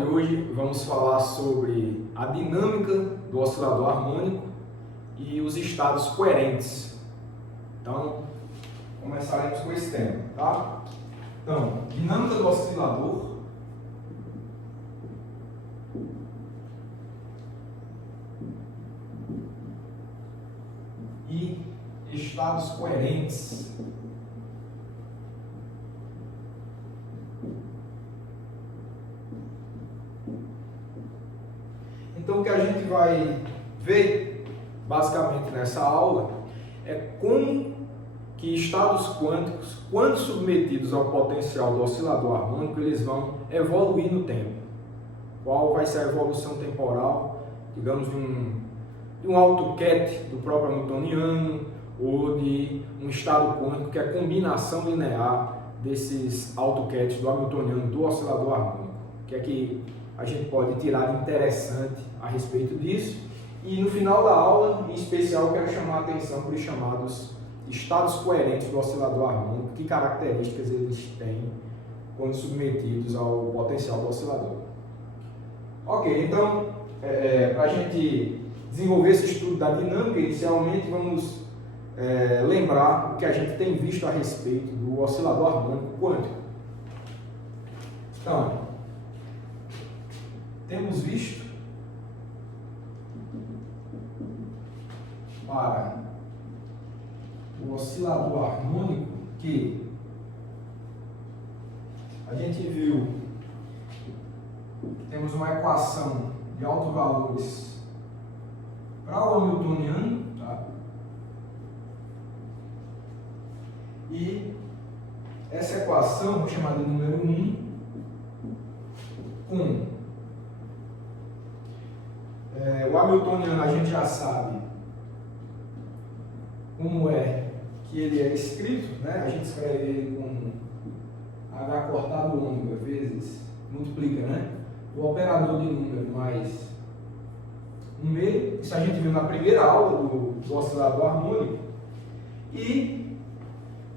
de hoje vamos falar sobre a dinâmica do oscilador harmônico e os estados coerentes. Então, começaremos com esse tema, tá? Então, dinâmica do oscilador e estados coerentes. Então, o que a gente vai ver, basicamente, nessa aula, é como que estados quânticos, quando submetidos ao potencial do oscilador harmônico, eles vão evoluir no tempo. Qual vai ser a evolução temporal, digamos, de um AutoCAD do próprio Hamiltoniano, ou de um estado quântico, que é a combinação linear desses AutoCADs do Hamiltoniano do oscilador harmônico. O que é que a gente pode tirar de interessante a respeito disso? E no final da aula, em especial, eu quero chamar a atenção para os chamados estados coerentes do oscilador harmônico, que características eles têm quando submetidos ao potencial do oscilador. Ok, então, para a gente desenvolver esse estudo da dinâmica, inicialmente vamos lembrar o que a gente tem visto a respeito do oscilador harmônico quântico. Então, temos visto para o oscilador harmônico que a gente viu que temos uma equação de autovalores para o Hamiltoniano, tá? E essa equação, chamada de número 1, com o Hamiltoniano, a gente já sabe como é que ele é escrito, né? A gente escreve ele com H cortado ômega vezes, multiplica, né? O operador de número mais 1/2, isso a gente viu na primeira aula do oscilador harmônico. E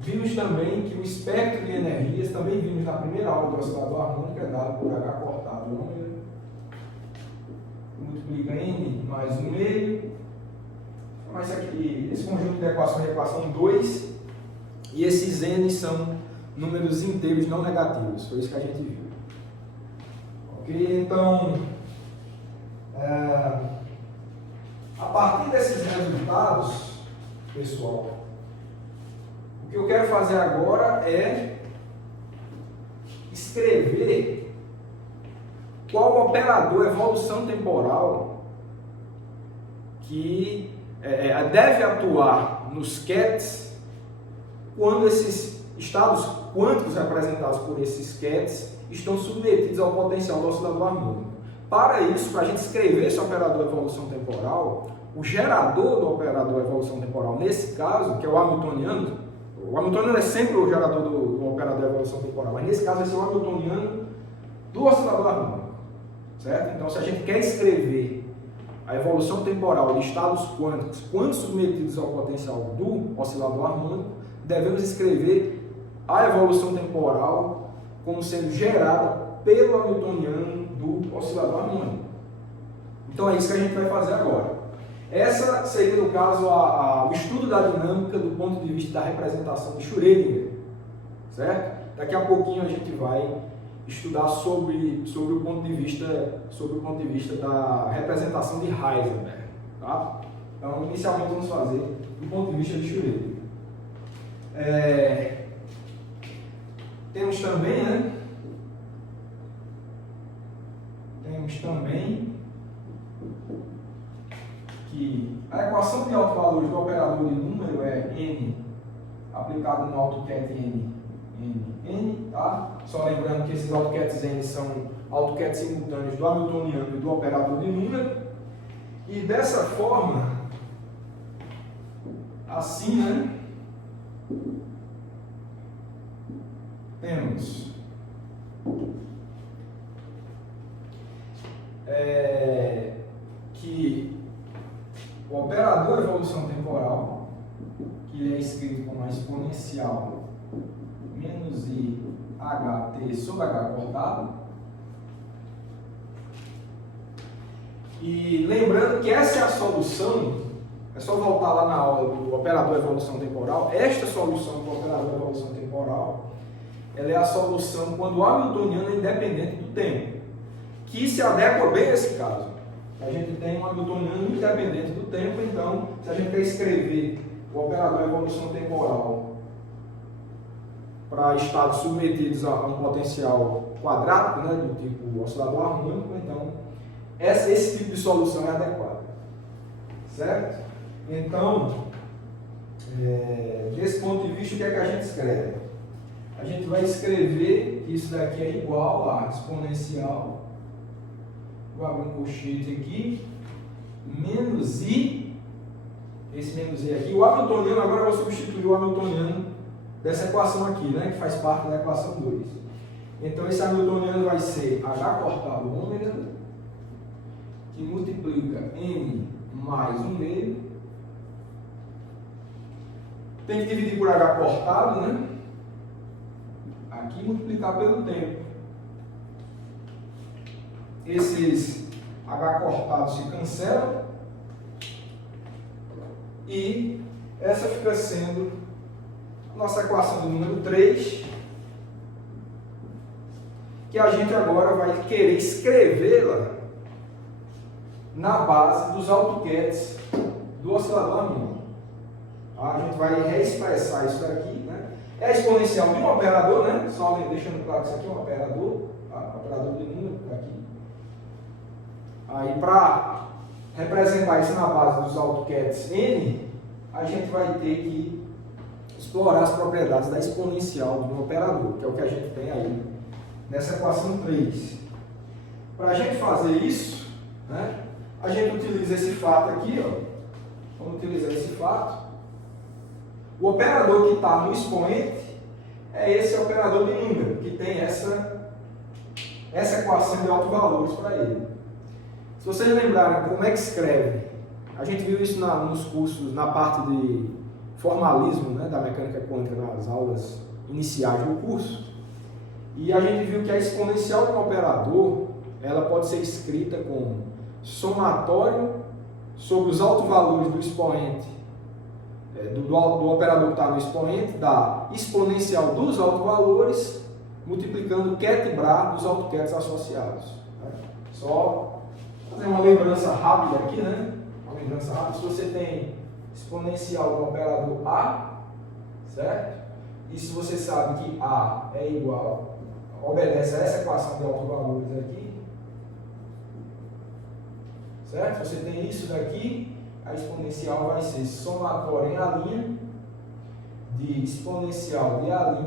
vimos também que o espectro de energias, também vimos na primeira aula do oscilador harmônico, é dado por H cortado ômega, multiplica N mais 1/2. Mas aqui, esse conjunto de equações é a equação 2, e esses N são números inteiros não negativos, foi isso que a gente viu. Ok? Então, a partir desses resultados, pessoal, o que eu quero fazer agora é escrever qual operador evolução temporal que deve atuar nos QETs quando esses estados quânticos representados por esses QETs estão submetidos ao potencial do oscilador harmônico. Para isso, para a gente escrever esse operador evolução temporal, o gerador do operador evolução temporal, nesse caso, que é o Hamiltoniano é sempre o gerador do operador evolução temporal, mas nesse caso vai ser o Hamiltoniano do oscilador harmônico, certo? Então, se a gente quer escrever a evolução temporal de estados quânticos quando submetidos ao potencial do oscilador harmônico, devemos escrever a evolução temporal como sendo gerada pelo Hamiltoniano do oscilador harmônico. Então é isso que a gente vai fazer agora. Essa seria, no caso, o estudo da dinâmica do ponto de vista da representação de Schrödinger, certo? Daqui a pouquinho a gente vai estudar sobre o ponto de vista da representação de Heisenberg, tá? Então, inicialmente vamos fazer do ponto de vista de Schrödinger. Temos também que a equação de autovalores do operador de número é N aplicado no AutoCAD N, tá? Só lembrando que esses AutoCADs N são AutoCADs simultâneos do Hamiltoniano e do operador de número. E dessa forma, assim, né? Temos que o operador evolução temporal, que é escrito como a exponencial menos I HT sobre H cortado, E lembrando que essa é a solução, é só voltar lá na aula do operador evolução temporal, esta solução do operador evolução temporal, ela é a solução quando o hamiltoniano é independente do tempo, que se adequa bem a esse caso. A gente tem um hamiltoniano independente do tempo, então, se a gente quer escrever o operador evolução temporal para estados submetidos a um potencial quadrático, né, do tipo oscilador harmônico, então, esse tipo de solução é adequada. Certo? Então, desse ponto de vista, o que é que a gente escreve? A gente vai escrever que isso daqui é igual a exponencial, vou abrir um colchete aqui, menos I, esse menos I aqui. O hamiltoniano, agora eu vou substituir o hamiltoniano dessa equação aqui, né, que faz parte da equação 2. Então, esse hamiltoniano vai ser H cortado ômega, que multiplica N mais 1/2. Tem que dividir por H cortado, né? Aqui multiplicar pelo tempo. Esses H cortados se cancelam. E essa fica sendo a nossa equação do número 3, que a gente agora vai querer escrevê-la na base dos AutoCADs do oscilador harmônico. A gente vai reexpressar isso daqui, né? É a exponencial de um operador, né? Só deixando claro que isso aqui é um operador, tá? Operador de número aqui. Aí, para representar isso na base dos AutoCADs N, a gente vai ter que explorar as propriedades da exponencial de um operador, que é o que a gente tem aí nessa equação 3. Para a gente fazer isso, né? A gente utiliza esse fato aqui, ó. Vamos utilizar esse fato. O operador que está no expoente é esse operador de número, que tem essa equação de autovalores para ele. Se vocês lembrarem como é que escreve, a gente viu isso nos cursos, na parte de formalismo, né, da mecânica quântica, nas aulas iniciais do curso. E a gente viu que a exponencial do operador, ela pode ser escrita como somatório sobre os autovalores do expoente, do operador que está no expoente, da exponencial dos autovalores, multiplicando o ket bra dos autocats associados. Né? Só fazer uma lembrança rápida aqui, né? Uma lembrança rápida. Se você tem exponencial do operador A, certo? E se você sabe que A é igual, obedece a essa equação de autovalores aqui, certo? Você tem isso daqui, a exponencial vai ser somatória em A', de exponencial de A',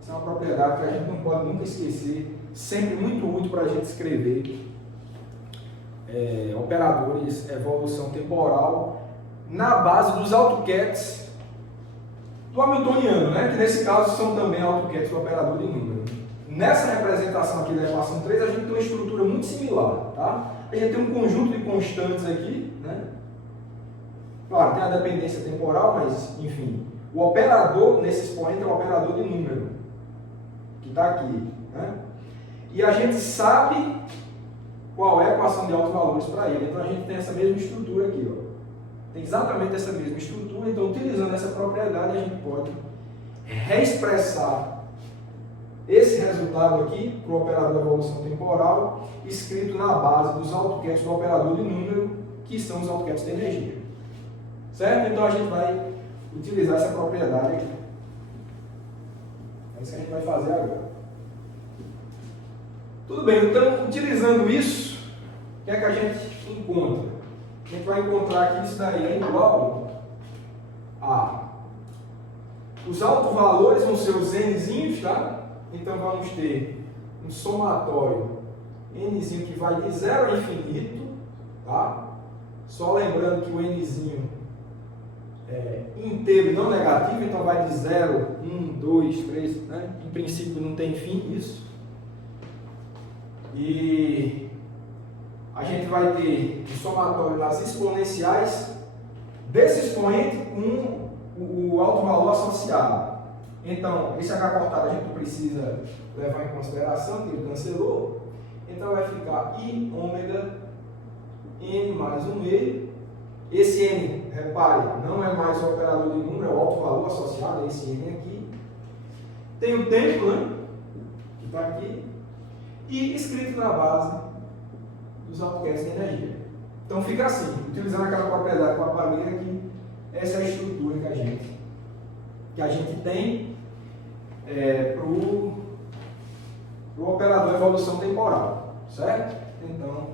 Isso é uma propriedade que a gente não pode nunca esquecer, sempre muito útil para a gente escrever operadores, evolução temporal, na base dos AutoCADs do hamiltoniano, né? Que nesse caso são também AutoCADs do operador de número. Nessa representação aqui da equação 3, a gente tem uma estrutura muito similar, tá? A gente tem um conjunto de constantes aqui, né? Claro, tem a dependência temporal, mas, enfim, o operador nesse expoente é o operador de número, que está aqui, né? E a gente sabe qual é a equação de autovalores para ele, então a gente tem essa mesma estrutura aqui, ó. Tem exatamente essa mesma estrutura, então utilizando essa propriedade a gente pode reexpressar esse resultado aqui para o operador de evolução temporal, escrito na base dos AutoCADs do operador de número, que são os AutoCADs de energia. Certo? Então a gente vai utilizar essa propriedade aqui. É isso que a gente vai fazer agora. Tudo bem, então utilizando isso, o que é que a gente encontra? A gente vai encontrar que isso daí é igual a... Os autovalores vão ser os nzinhos, tá? Então vamos ter um somatório nzinho que vai de 0 a infinito, tá? Só lembrando que o nzinho é inteiro não negativo, então vai de 0, 1, 2, 3, né? Em princípio não tem fim isso. E a gente vai ter o somatório das exponenciais desse expoente com o autovalor associado. Então, esse H cortado a gente não precisa levar em consideração, que ele cancelou. Então vai ficar I ômega N mais 1 meio. Esse N, repare, não é mais o operador de número, é o alto valor associado a esse N aqui. Tem o tempo, né? Que está aqui. E escrito na base dos autoquetes de energia. Então fica assim, utilizando aquela propriedade com a palmeira aqui, essa é a estrutura que a gente tem para o operador de evolução temporal, certo? Então,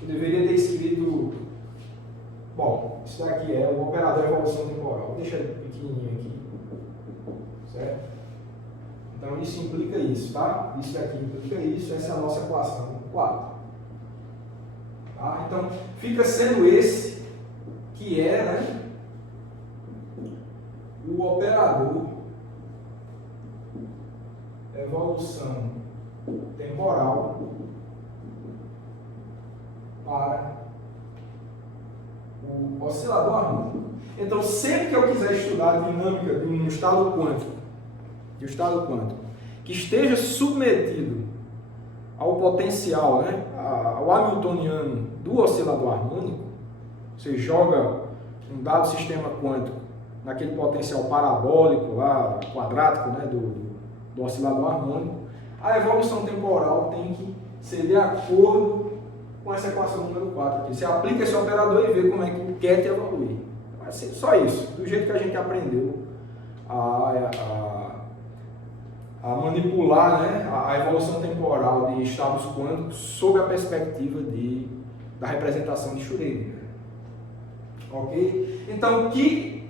eu deveria ter escrito, bom, isso daqui é o operador de evolução temporal, vou deixar ele pequenininho aqui, certo? Então isso implica isso, tá? Isso aqui implica isso, essa é a nossa equação 4. Tá? Então fica sendo esse que é, né, o operador evolução temporal para o oscilador harmônico. Então, sempre que eu quiser estudar a dinâmica de um estado quântico, que esteja submetido ao potencial, né, ao hamiltoniano do oscilador harmônico, você joga um dado sistema quântico naquele potencial parabólico lá, quadrático, né, do oscilador harmônico, a evolução temporal tem que ser de acordo com essa equação número 4 aqui. Você aplica esse operador e vê como é que o QET evolui. Vai ser só isso, do jeito que a gente aprendeu a manipular, né, a evolução temporal de estados quânticos sob a perspectiva da representação de Schrödinger. Ok? Então, que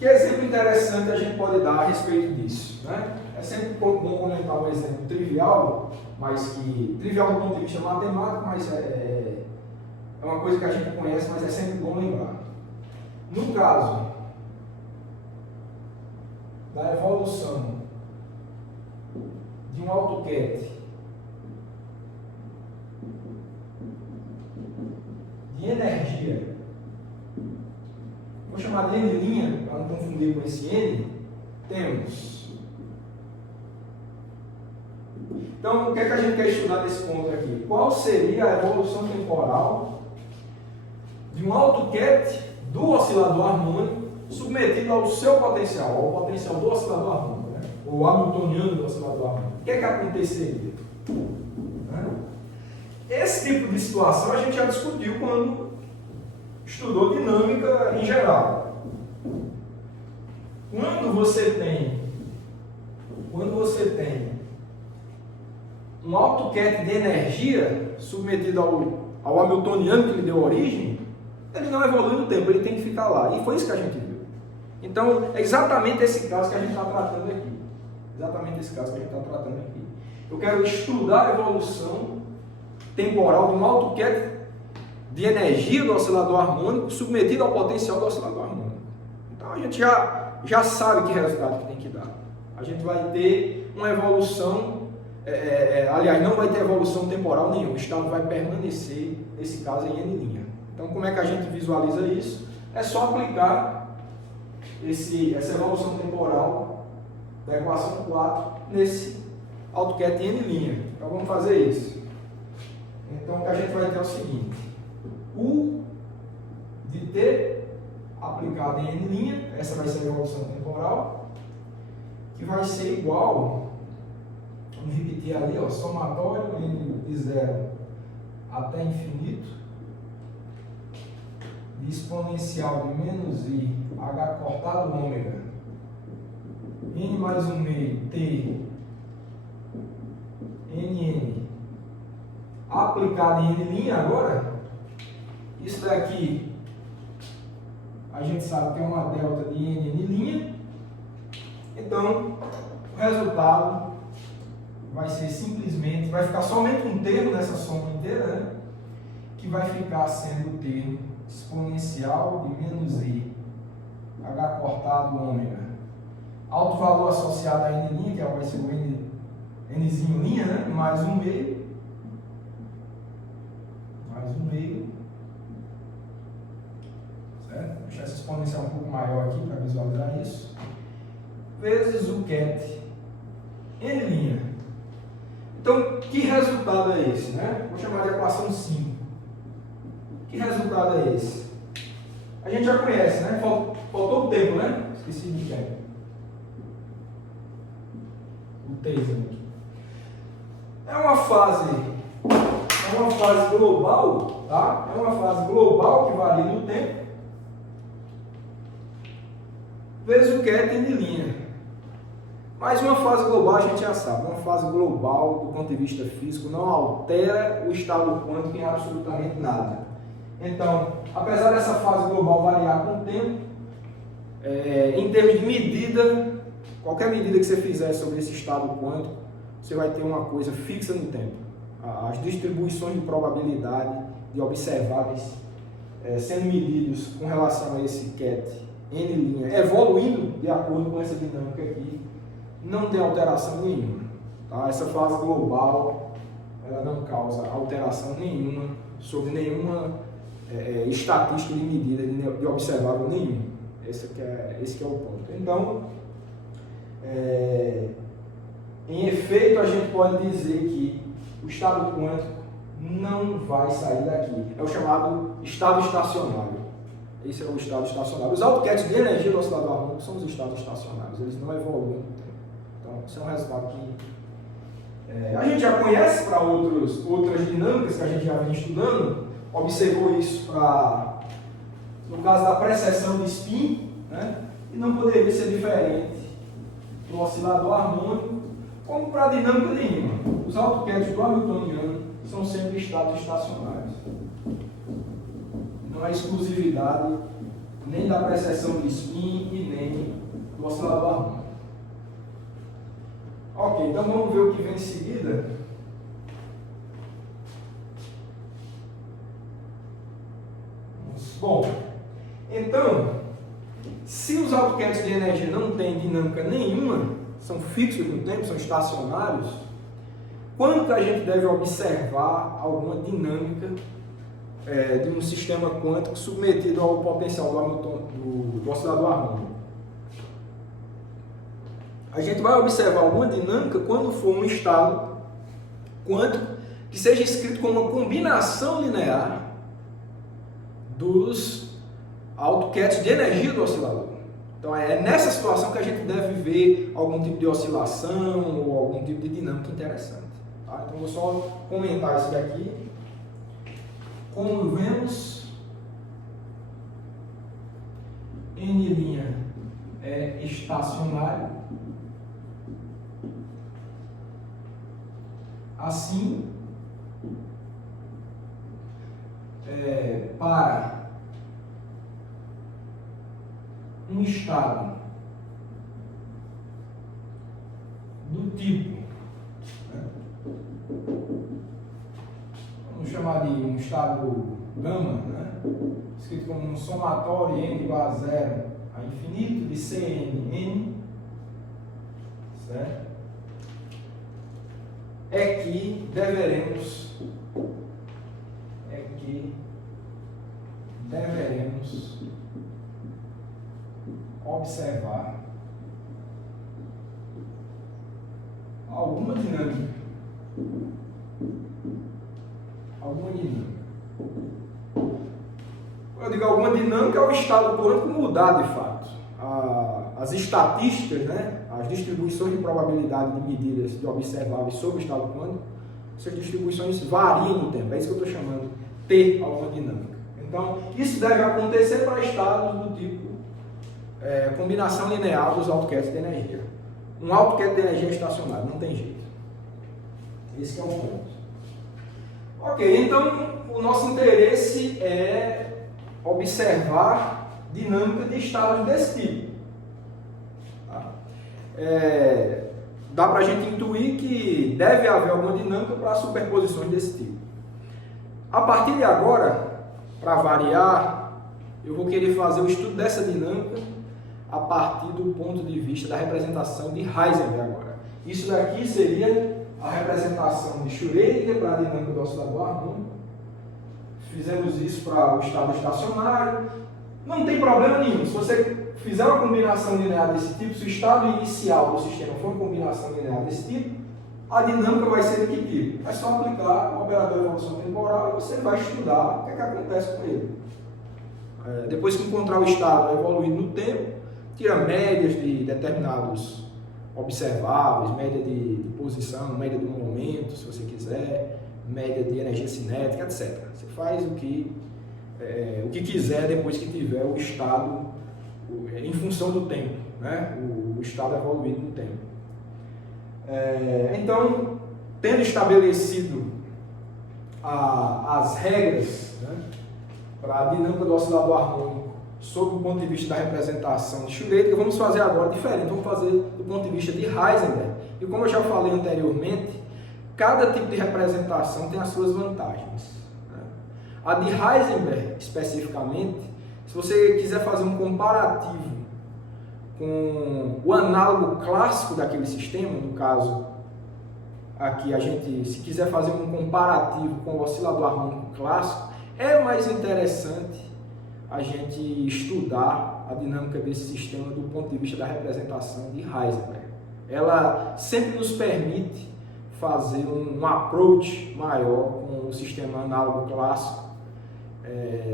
exemplo interessante a gente pode dar a respeito disso, né? É sempre bom comentar um exemplo trivial, trivial do ponto de vista matemático, mas é uma coisa que a gente conhece, mas é sempre bom lembrar. No caso da evolução de um autoquete de energia, vou chamar de N', para não confundir com esse N, temos. Então, o que é que a gente quer estudar nesse ponto aqui? Qual seria a evolução temporal de um autoquete do oscilador harmônico submetido ao seu potencial, ao potencial do oscilador harmônico, né? O hamiltoniano do oscilador harmônico? O que é que aconteceria? Esse tipo de situação a gente já discutiu quando estudou dinâmica em geral. Quando você tem um autoquete de energia submetido ao hamiltoniano que lhe deu origem, ele não evolui no tempo, ele tem que ficar lá. E foi isso que a gente viu. Então, é exatamente esse caso que a gente está tratando aqui. Eu quero estudar a evolução temporal de um autoquete de energia do oscilador harmônico submetido ao potencial do oscilador harmônico. Então, a gente já sabe que resultado que tem que dar. A gente vai ter uma evolução, aliás, não vai ter evolução temporal nenhuma, o estado vai permanecer, nesse caso, em N'. Então, como é que a gente visualiza isso? É só aplicar essa evolução temporal da equação 4 nesse autoquete em N'. Então, vamos fazer isso. Então, o que a gente vai ter é o seguinte: U de T aplicado em N', essa vai ser a evolução temporal, que vai ser igual, vamos repetir ali, ó, somatório N de 0 até infinito, de exponencial de menos I, H cortado ômega, N mais 1 meio, T, NN, aplicado em N' agora, isso daqui, a gente sabe que é uma delta de NN', então, o resultado vai ser simplesmente, vai ficar somente um termo nessa soma inteira, né? Que vai ficar sendo o termo exponencial de menos I, H cortado ômega, alto valor associado a N', que vai ser o Nzinho linha, né? Mais 1 meio, certo? Vou deixar esse exponencial um pouco maior aqui para visualizar isso, vezes o QET N'. Então, que resultado é esse? Né? Vou chamar de equação 5. Que resultado é esse? A gente já conhece, né? Faltou o tempo, né? Esqueci de quem. O Taser aqui. É uma fase global, tá? É uma fase global que varia no tempo, vezes o ket de linha. Mas uma fase global a gente já sabe, uma fase global do ponto de vista físico não altera o estado quântico em absolutamente nada. Então, apesar dessa fase global variar com o tempo, em termos de medida, qualquer medida que você fizer sobre esse estado quântico, você vai ter uma coisa fixa no tempo. As distribuições de probabilidade de observáveis sendo medidos com relação a esse ket N', evoluindo de acordo com essa dinâmica aqui, não tem alteração nenhuma. Tá? Essa fase global ela não causa alteração nenhuma sobre nenhuma estatística de medida de observável nenhum. Esse que é o ponto. Então, em efeito, a gente pode dizer que o estado quântico não vai sair daqui. É o chamado estado estacionário. Esse é o estado estacionário. Os autoquetes de energia do oscilador harmônico são os estados estacionários. Eles não evoluem no tempo. Então, isso é um resultado que a gente já conhece para outras dinâmicas que a gente já vem estudando. Observou isso no caso da precessão de spin, né? E não poderia ser diferente para o oscilador harmônico, como para a dinâmica nenhuma. Os autoquetes do Hamiltoniano são sempre estados estacionários. Não há exclusividade nem da precessão de spin e nem do oscilador harmônico. Ok, então vamos ver o que vem em seguida. Bom, então, se os autoquetes de energia não têm dinâmica nenhuma, são fixos no tempo, são estacionários, quando que a gente deve observar alguma dinâmica de um sistema quântico submetido ao potencial do oscilador harmônico? A gente vai observar alguma dinâmica quando for um estado quântico que seja escrito como uma combinação linear dos autoquetes de energia do oscilador. Então é nessa situação que a gente deve ver algum tipo de oscilação ou algum tipo de dinâmica interessante. Tá? Então vou só comentar isso daqui. Como vemos, N' é estacionário. Assim, para um estado do tipo, né? Vamos chamar de um estado gama, né? Escrito como um somatório n igual a 0 a infinito de Cn, certo? É que deveremos observar alguma dinâmica. Quando eu digo alguma dinâmica, é o estado quântico mudar de fato. As estatísticas, né, as distribuições de probabilidade de medidas de observáveis sobre o estado quântico, essas distribuições variam no tempo. É isso que eu estou chamando de ter alguma dinâmica. Então, isso deve acontecer para estados do tipo combinação linear dos autoquetes de energia. Um autoquete de energia é estacionário, não tem jeito. Esse é o ponto. Ok, então o nosso interesse é observar dinâmica de estados desse tipo. Tá? Dá para a gente intuir que deve haver alguma dinâmica para superposições desse tipo. A partir de agora, para variar, eu vou querer fazer o estudo dessa dinâmica a partir do ponto de vista da representação de Heisenberg agora. Isso daqui seria a representação de Schrödinger para a dinâmica do oscilador harmônico. Fizemos isso para o estado estacionário. Não tem problema nenhum. Se você fizer uma combinação linear desse tipo, se o estado inicial do sistema for uma combinação linear desse tipo, A dinâmica vai ser de que tipo? É só aplicar o operador de evolução temporal e você vai estudar o que acontece com ele. Depois que encontrar o estado evoluído no tempo, tira médias de determinados observáveis, média de posição, média do momento, se você quiser, média de energia cinética, etc. Você faz o que quiser depois que tiver o estado em função do tempo, né? O estado evoluído no tempo. Então, tendo estabelecido as regras, né, para a dinâmica do oscilador harmônico sob o ponto de vista da representação de Schrödinger, vamos fazer agora diferente, vamos fazer do ponto de vista de Heisenberg. E como eu já falei anteriormente, cada tipo de representação tem as suas vantagens. A de Heisenberg, especificamente, se você quiser fazer um comparativo com o análogo clássico daquele sistema, no caso, aqui a gente, se quiser fazer um comparativo com o oscilador harmônico clássico, é mais interessante a gente estudar a dinâmica desse sistema do ponto de vista da representação de Heisenberg. Ela sempre nos permite fazer um approach maior com o sistema análogo clássico,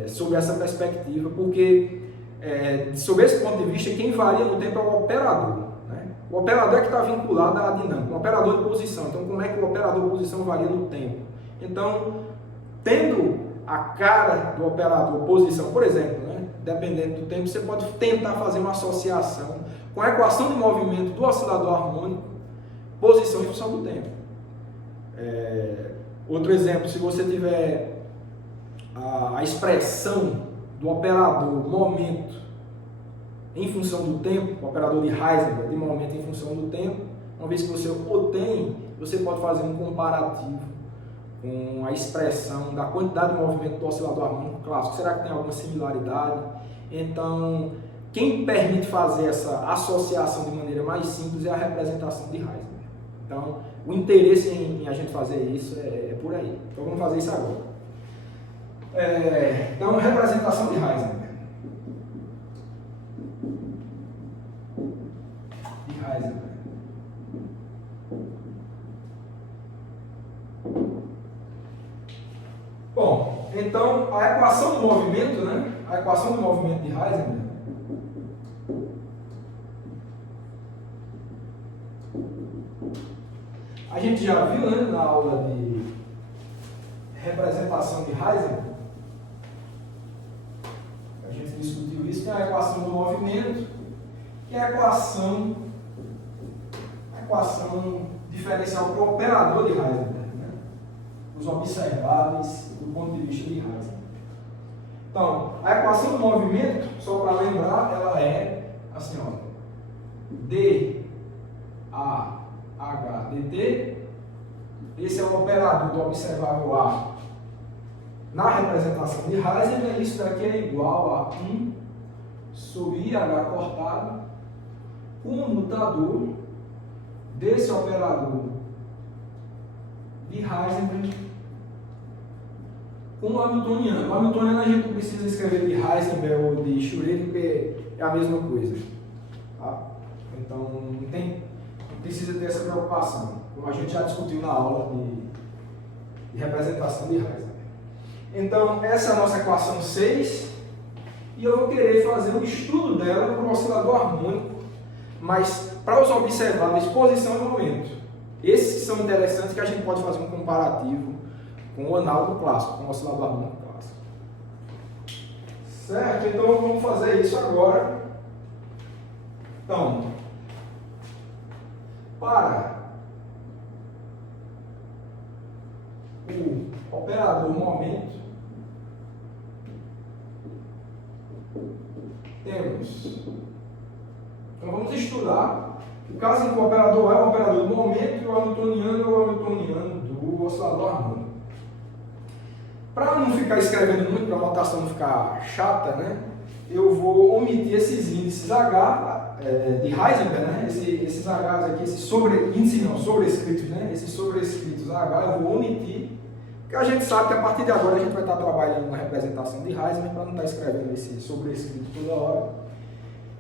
sob essa perspectiva, porque sob esse ponto de vista quem varia no tempo é o operador, né? O operador é que está vinculado à dinâmica, o operador de posição. Então, como é que o operador de posição varia no tempo? Então, tendo a cara do operador posição, por exemplo, né, dependendo do tempo, você pode tentar fazer uma associação com a equação de movimento do oscilador harmônico, posição em função do tempo. Outro exemplo, se você tiver a expressão do operador momento em função do tempo, o operador de Heisenberg de momento em função do tempo, uma vez que você o tem, você pode fazer um comparativo com a expressão da quantidade de movimento do oscilador harmônico clássico. Será que tem alguma similaridade? Então, quem permite fazer essa associação de maneira mais simples é a representação de Heisenberg. Então, o interesse em a gente fazer isso é por aí. Então, vamos fazer isso agora. Então, representação de Heisenberg. Bom, então a equação do movimento, né? A equação do movimento de Heisenberg a gente já viu, né, na aula de representação de Heisenberg, a gente discutiu isso, que é a equação do movimento, que é a equação diferencial para o operador de Heisenberg, né? Os observáveis do ponto de vista de Heisenberg. Então, a equação do movimento, só para lembrar, ela é assim, ó, dAh dt. Esse é o operador do observável A na representação de Heisenberg. Isso daqui é igual a 1 sobre IH cortado com o mutador desse operador de Heisenberg com o hamiltoniano. O hamiltoniano a gente não precisa escrever de Heisenberg ou de Schrödinger, porque é a mesma coisa. Tá? Então, não precisa ter essa preocupação, como a gente já discutiu na aula de representação de Heisenberg. Então, essa é a nossa equação 6, e eu vou querer fazer um estudo dela para o oscilador harmônico, mas para os observáveis posição e momento. Esses são interessantes, que a gente pode fazer um comparativo com o análogo clássico, com o oscilador harmônico clássico. Certo? Então vamos fazer isso agora. Então, para o operador momento, temos. Então vamos estudar o caso em que o operador é o operador do momento e o hamiltoniano é o hamiltoniano do oscilador harmônico. Para não ficar escrevendo muito, para a notação não ficar chata, né, eu vou omitir esses índices H de Heisenberg, né, esses H's aqui, esses sobrescritos, né, esses sobrescritos H eu vou omitir, porque a gente sabe que a partir de agora a gente vai estar trabalhando na representação de Heisenberg para não estar escrevendo esse sobrescrito toda hora.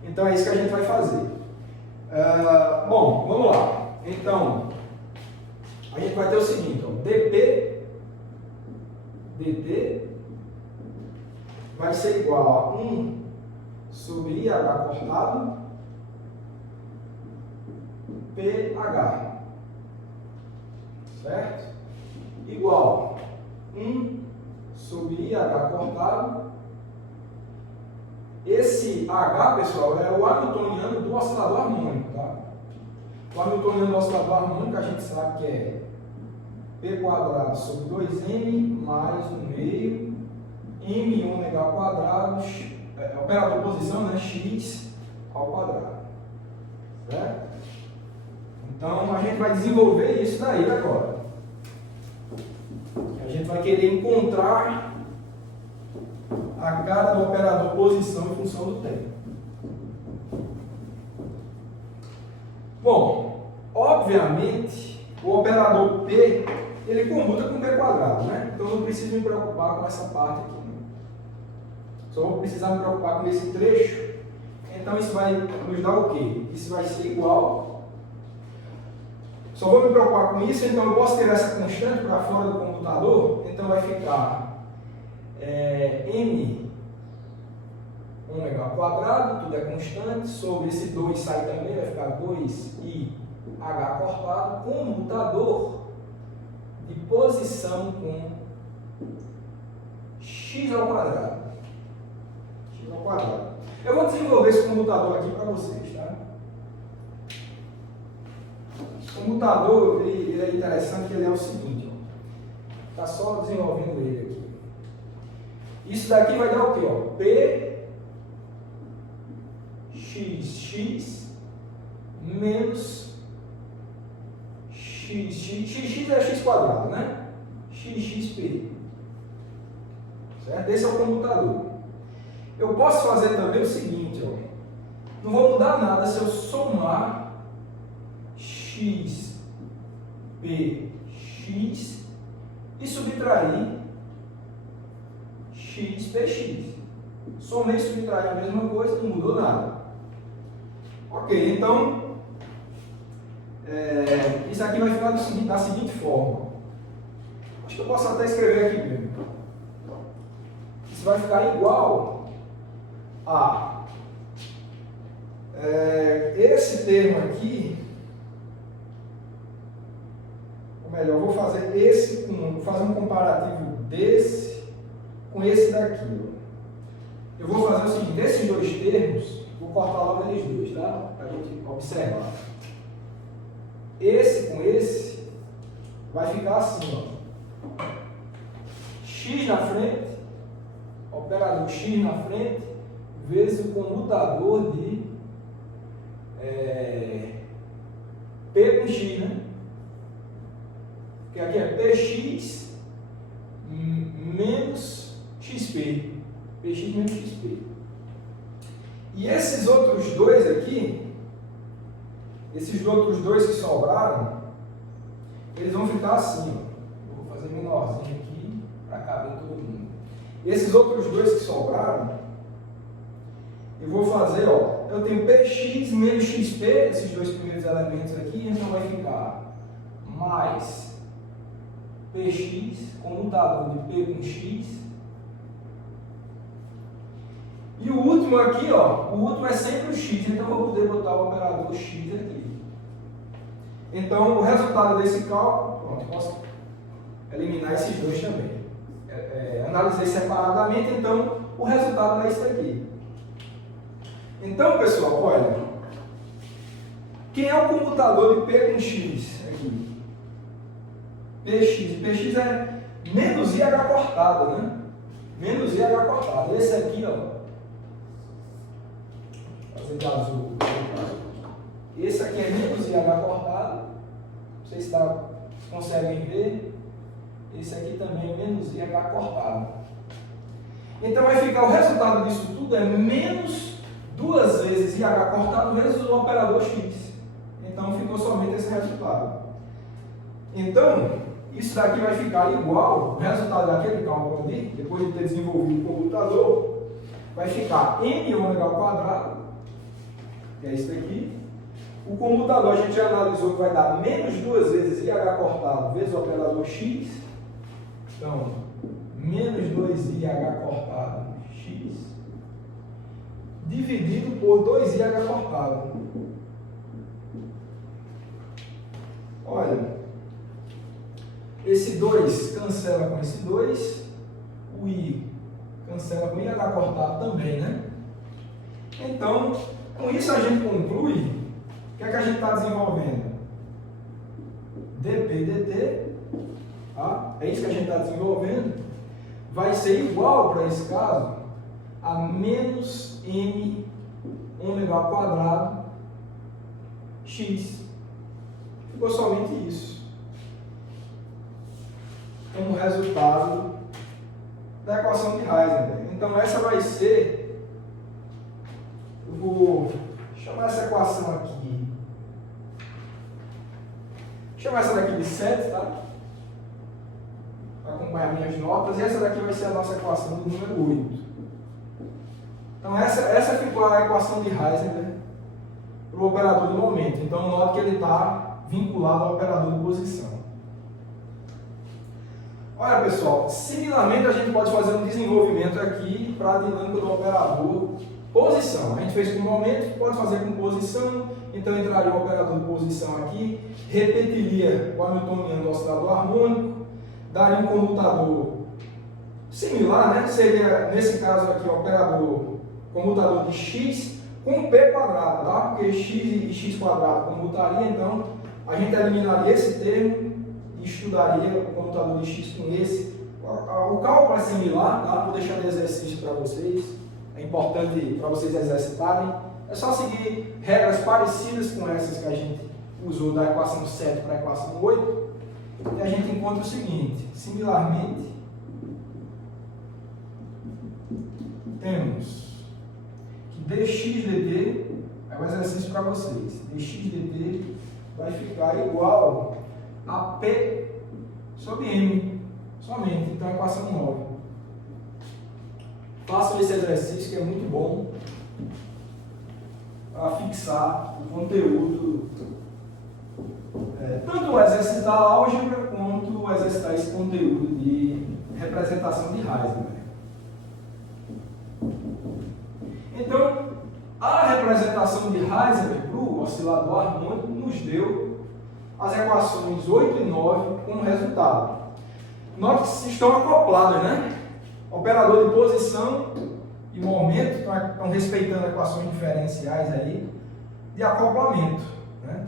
Então é isso que a gente vai fazer. Bom, vamos lá. Então, a gente vai ter o seguinte, ó, dp dt vai ser igual a 1 sobre IH cortado PH, certo? Igual 1 sobre IH cortado. Esse H, pessoal, é o hamiltoniano do oscilador harmônico, tá? O hamiltoniano do oscilador harmônico a gente sabe que é P quadrado sobre 2m mais 1 meio m ômega ao quadrado, operador posição, né, x ao quadrado, certo? Então a gente vai desenvolver isso daí agora. A gente vai querer encontrar a cara do operador posição em função do tempo. Bom, obviamente o operador P ele comuta com P quadrado, né? Então eu não preciso me preocupar com essa parte aqui. Só vou precisar me preocupar com esse trecho. Então isso vai nos dar o quê? Isso vai ser igual. Só vou me preocupar com isso, então eu posso tirar essa constante para fora do computador. Então vai ficar m ômega ao quadrado, tudo é constante, sobre esse 2 sai também, vai ficar 2i h cortado, comutador de posição com x ao quadrado. X ao quadrado. Eu vou desenvolver esse comutador aqui para vocês, tá? O comutador, ele é interessante, que ele é o seguinte, ó. Tá só desenvolvendo ele aqui. Isso daqui vai dar o quê, ó? P x menos x é x quadrado, né? xp. Certo? Esse é o comutador. Eu posso fazer também o seguinte, ó. Não vou mudar nada se eu somar xpx e subtrair xpx. Somei e subtrair a mesma coisa, não mudou nada. Ok, então isso aqui vai ficar da seguinte forma. Acho que eu posso até escrever aqui mesmo. Isso vai ficar igual a esse termo aqui. Ou melhor, vou fazer vou fazer um comparativo desse com esse daqui. Ó. Eu vou fazer o seguinte, esses dois termos, vou cortar logo eles dois, tá? Para a gente observar. Esse com esse vai ficar assim, ó. X na frente, operador X na frente, vezes o comutador de P com X, né? Que aqui é Px menos XP. Px menos XP. E esses outros dois aqui, esses outros dois que sobraram, eles vão ficar assim, ó. Vou fazer menorzinho aqui para caber todo mundo. Esses outros dois que sobraram, eu vou fazer, ó. Eu tenho Px menos XP, esses dois primeiros elementos aqui, então vai ficar mais Px, comutador de P com X. E o último aqui, ó, o último é sempre o X, então eu vou poder botar o operador X aqui. Então, o resultado desse cálculo, pronto, eu posso eliminar esses dois também. Analisei separadamente, então o resultado é isso aqui. Então, pessoal, olha, quem é o comutador de P com X aqui? Px é menos IH cortado, né? Menos IH cortado. Esse aqui, ó, fazer de azul. Esse aqui é menos IH cortado. Não sei se conseguem ver. Esse aqui também é menos IH cortado. Então vai ficar o resultado disso tudo é menos 2 vezes IH cortado vezes o operador X. Então ficou somente esse resultado. Então, isso daqui vai ficar igual, o resultado daquele cálculo ali, depois de ter desenvolvido o computador, vai ficar m ômega ao quadrado, que é isso daqui, O comutador a gente já analisou que vai dar menos 2 vezes IH cortado vezes o operador X. Então, menos 2IH cortado X dividido por 2IH cortado. Olha, esse 2 cancela com esse 2, o I cancela com IH cortado também, né? Então, com isso a gente conclui o que é que a gente está desenvolvendo? dp e dt, tá? É isso que a gente está desenvolvendo, vai ser igual para esse caso a menos m ômega ao quadrado x. Ficou somente isso como resultado da equação de Heisenberg. Então essa vai ser, eu vou chamar essa equação aqui, chamar essa daqui de 7, tá? Para acompanhar minhas notas, e essa daqui vai ser a nossa equação do número 8. Então essa ficou a equação de Heisenberg para o operador de momento. Então note que ele está vinculado ao operador de posição. Olha pessoal, similarmente a gente pode fazer um desenvolvimento aqui para a dinâmica do operador posição. A gente fez com momento, pode fazer com posição, então entraria o operador de posição aqui, repetiria o hamiltoniano do oscilador harmônico, daria um comutador similar, né? Seria nesse caso aqui o operador comutador de x com p quadrado, tá? Porque x e x quadrado comutaria, então a gente eliminaria esse termo e estudaria o comutador de x com esse. O cálculo é similar, tá? Vou deixar de exercício para vocês, é importante para vocês exercitarem. É só seguir regras parecidas com essas que a gente usou da equação 7 para a equação 8, e a gente encontra o seguinte: similarmente, temos que dx dt, é um exercício para vocês, dx dt vai ficar igual a P sobre M, somente, então a equação 9. Façam esse exercício que é muito bom para fixar o conteúdo, tanto exercitar a álgebra quanto exercitar esse conteúdo de representação de Heisenberg. Então, a representação de Heisenberg para o oscilador harmônico nos deu as equações 8 e 9 como resultado. Note que estão acopladas, né? Operador de posição e momento estão respeitando equações diferenciais aí de acoplamento, né?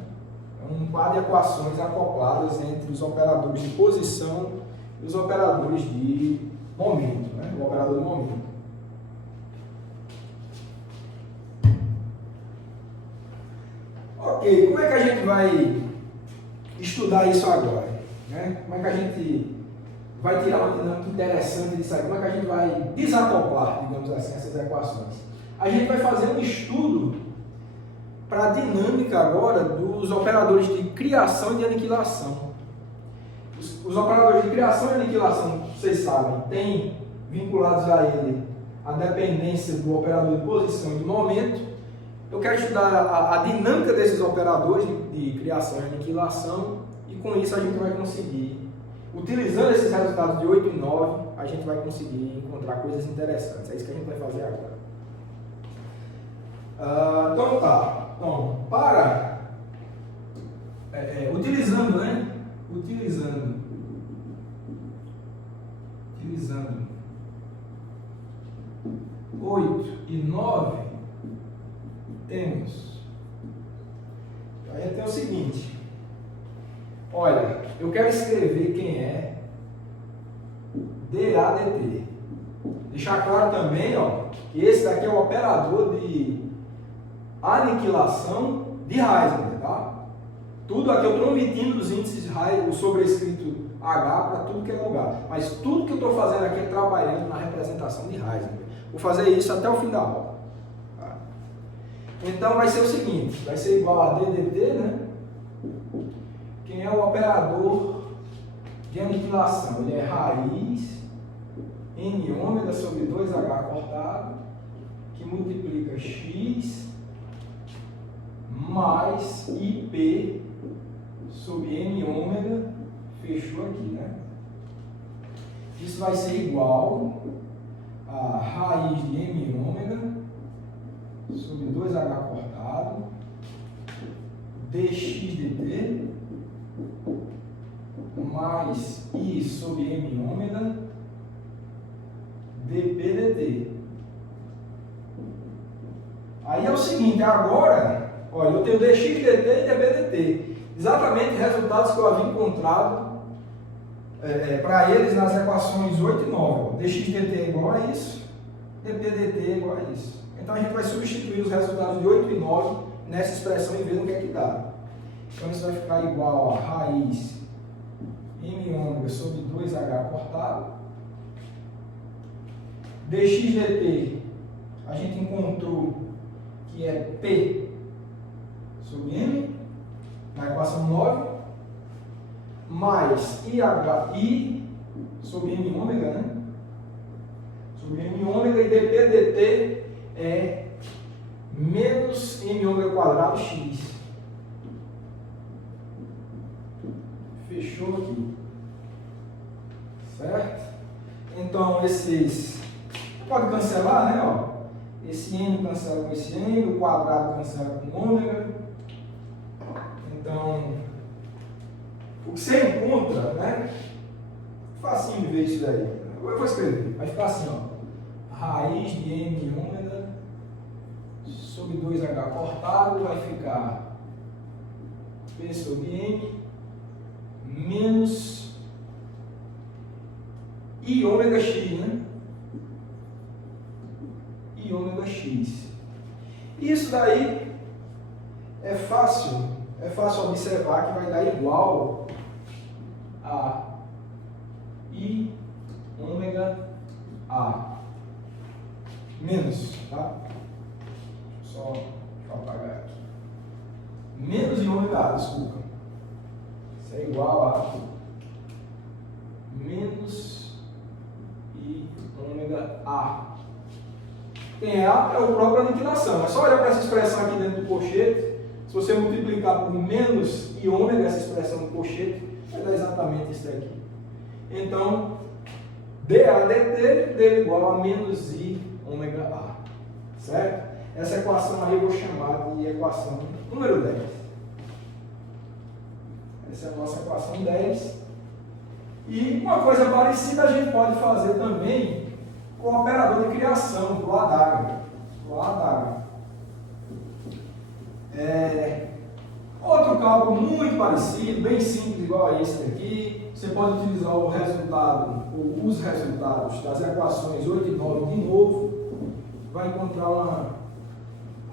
É um par de equações acopladas entre os operadores de posição e os operadores de momento, né? O operador de momento. Ok, como é que a gente vai estudar isso agora? Né? Como é que a gente vai tirar uma dinâmica interessante disso aí? Como é que a gente vai desacoplar, digamos assim, essas equações? A gente vai fazer um estudo para a dinâmica agora dos operadores de criação e de aniquilação. Os operadores de criação e aniquilação, vocês sabem, têm vinculados a ele a dependência do operador de posição e de momento. Eu quero estudar a dinâmica desses operadores de criação e aniquilação, e com isso a gente vai conseguir, utilizando esses resultados de 8 e 9, a gente vai conseguir encontrar coisas interessantes. É isso que a gente vai fazer agora. Então tá. Então, utilizando, né? Utilizando 8 e 9, temos. Aí tem o seguinte. Olha, eu quero escrever quem é DADT. Deixar claro também, ó, que esse daqui é o operador de aniquilação de Heisenberg, tá? Tudo aqui eu estou omitindo os índices Heisenberg, o sobrescrito H para tudo que é lugar. Mas tudo que eu estou fazendo aqui é trabalhando na representação de Heisenberg. Vou fazer isso até o fim da aula. Tá? Então vai ser o seguinte, vai ser igual a DDT, né? Quem é o operador de aniquilação? Ele é raiz N ômega sobre 2H cortado, que multiplica X mais IP sobre M ômega, fechou aqui, né? Isso vai ser igual a raiz de M ômega sobre 2H cortado, dx dt, mais I sobre M ômega, dp dt. Aí é o seguinte, agora, olha, eu tenho dx dt e dp dt. Exatamente resultados que eu havia encontrado para eles nas equações 8 e 9. dx dt é igual a isso, dp dt é igual a isso. Então a gente vai substituir os resultados de 8 e 9 nessa expressão e ver no que é que dá. Então isso vai ficar igual a raiz m ômega sobre 2h cortado. dx dt a gente encontrou que é P sobre M, na equação 9, mais I sobre M ômega, né? Sobre M ômega, e dp dt é menos M ômega quadrado x. Fechou aqui. Certo? Então, esses pode cancelar, né? Ó. Esse m cancela com esse m, o quadrado cancela com ômega. Então, o que você encontra, né? Facinho de ver isso daí. Eu vou escrever. Vai ficar assim, ó. Raiz de m ômega sobre 2h cortado vai ficar P sobre m menos I ômega x, né? I ômega x. Isso daí é fácil observar que vai dar igual a I ômega A menos, tá? Deixa eu apagar aqui. Menos I ômega A, desculpa. Isso é igual a menos I ômega A. Quem é A é o próprio aniquilação. É só olhar para essa expressão aqui dentro do colchete. Se você multiplicar por menos I ômega, essa expressão do colchete, vai dar exatamente isso daqui. Então, dA dt deu igual a menos I ômega A. Certo? Essa equação aí eu vou chamar de equação número 10. Essa é a nossa equação 10. E uma coisa parecida a gente pode fazer também com o operador de criação, com o adaga. Outro cálculo muito parecido, bem simples, igual a esse daqui. Você pode utilizar o resultado, ou os resultados das equações 8 e 9 de novo. Vai encontrar uma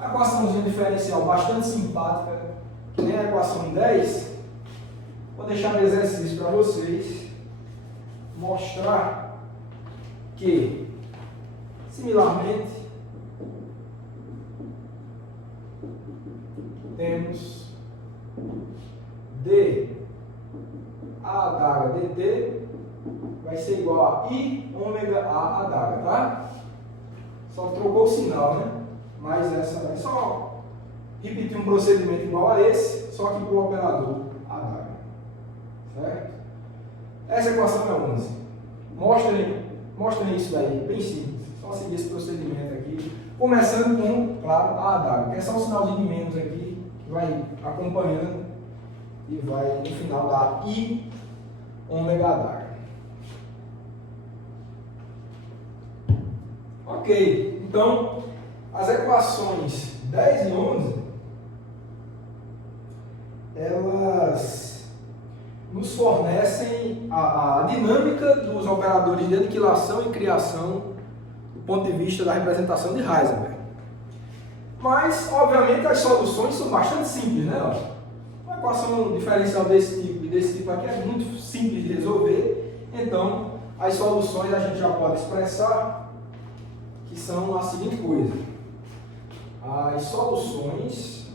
equaçãozinha diferencial bastante simpática, que nem a equação 10. Vou deixar no exercício para vocês mostrar que, similarmente, temos d a adaga dt vai ser igual a I ômega A adaga, tá? Só trocou o sinal, né? Mas essa é só repetir um procedimento igual a esse, só que para o operador adaga. Certo? Essa equação é 11. Mostrem isso daí, bem simples. Só seguir esse procedimento aqui. Começando com, claro, a adaga, que é só um sinalzinho de menos aqui, que vai acompanhando e vai no final dar I ômega adaga. Ok, então as equações 10 e 11 elas nos fornecem a dinâmica dos operadores de aniquilação e criação do ponto de vista da representação de Heisenberg. Mas, obviamente, as soluções são bastante simples, né? Uma equação diferencial desse tipo e desse tipo aqui é muito simples de resolver. Então, as soluções a gente já pode expressar que são a seguinte coisa. As soluções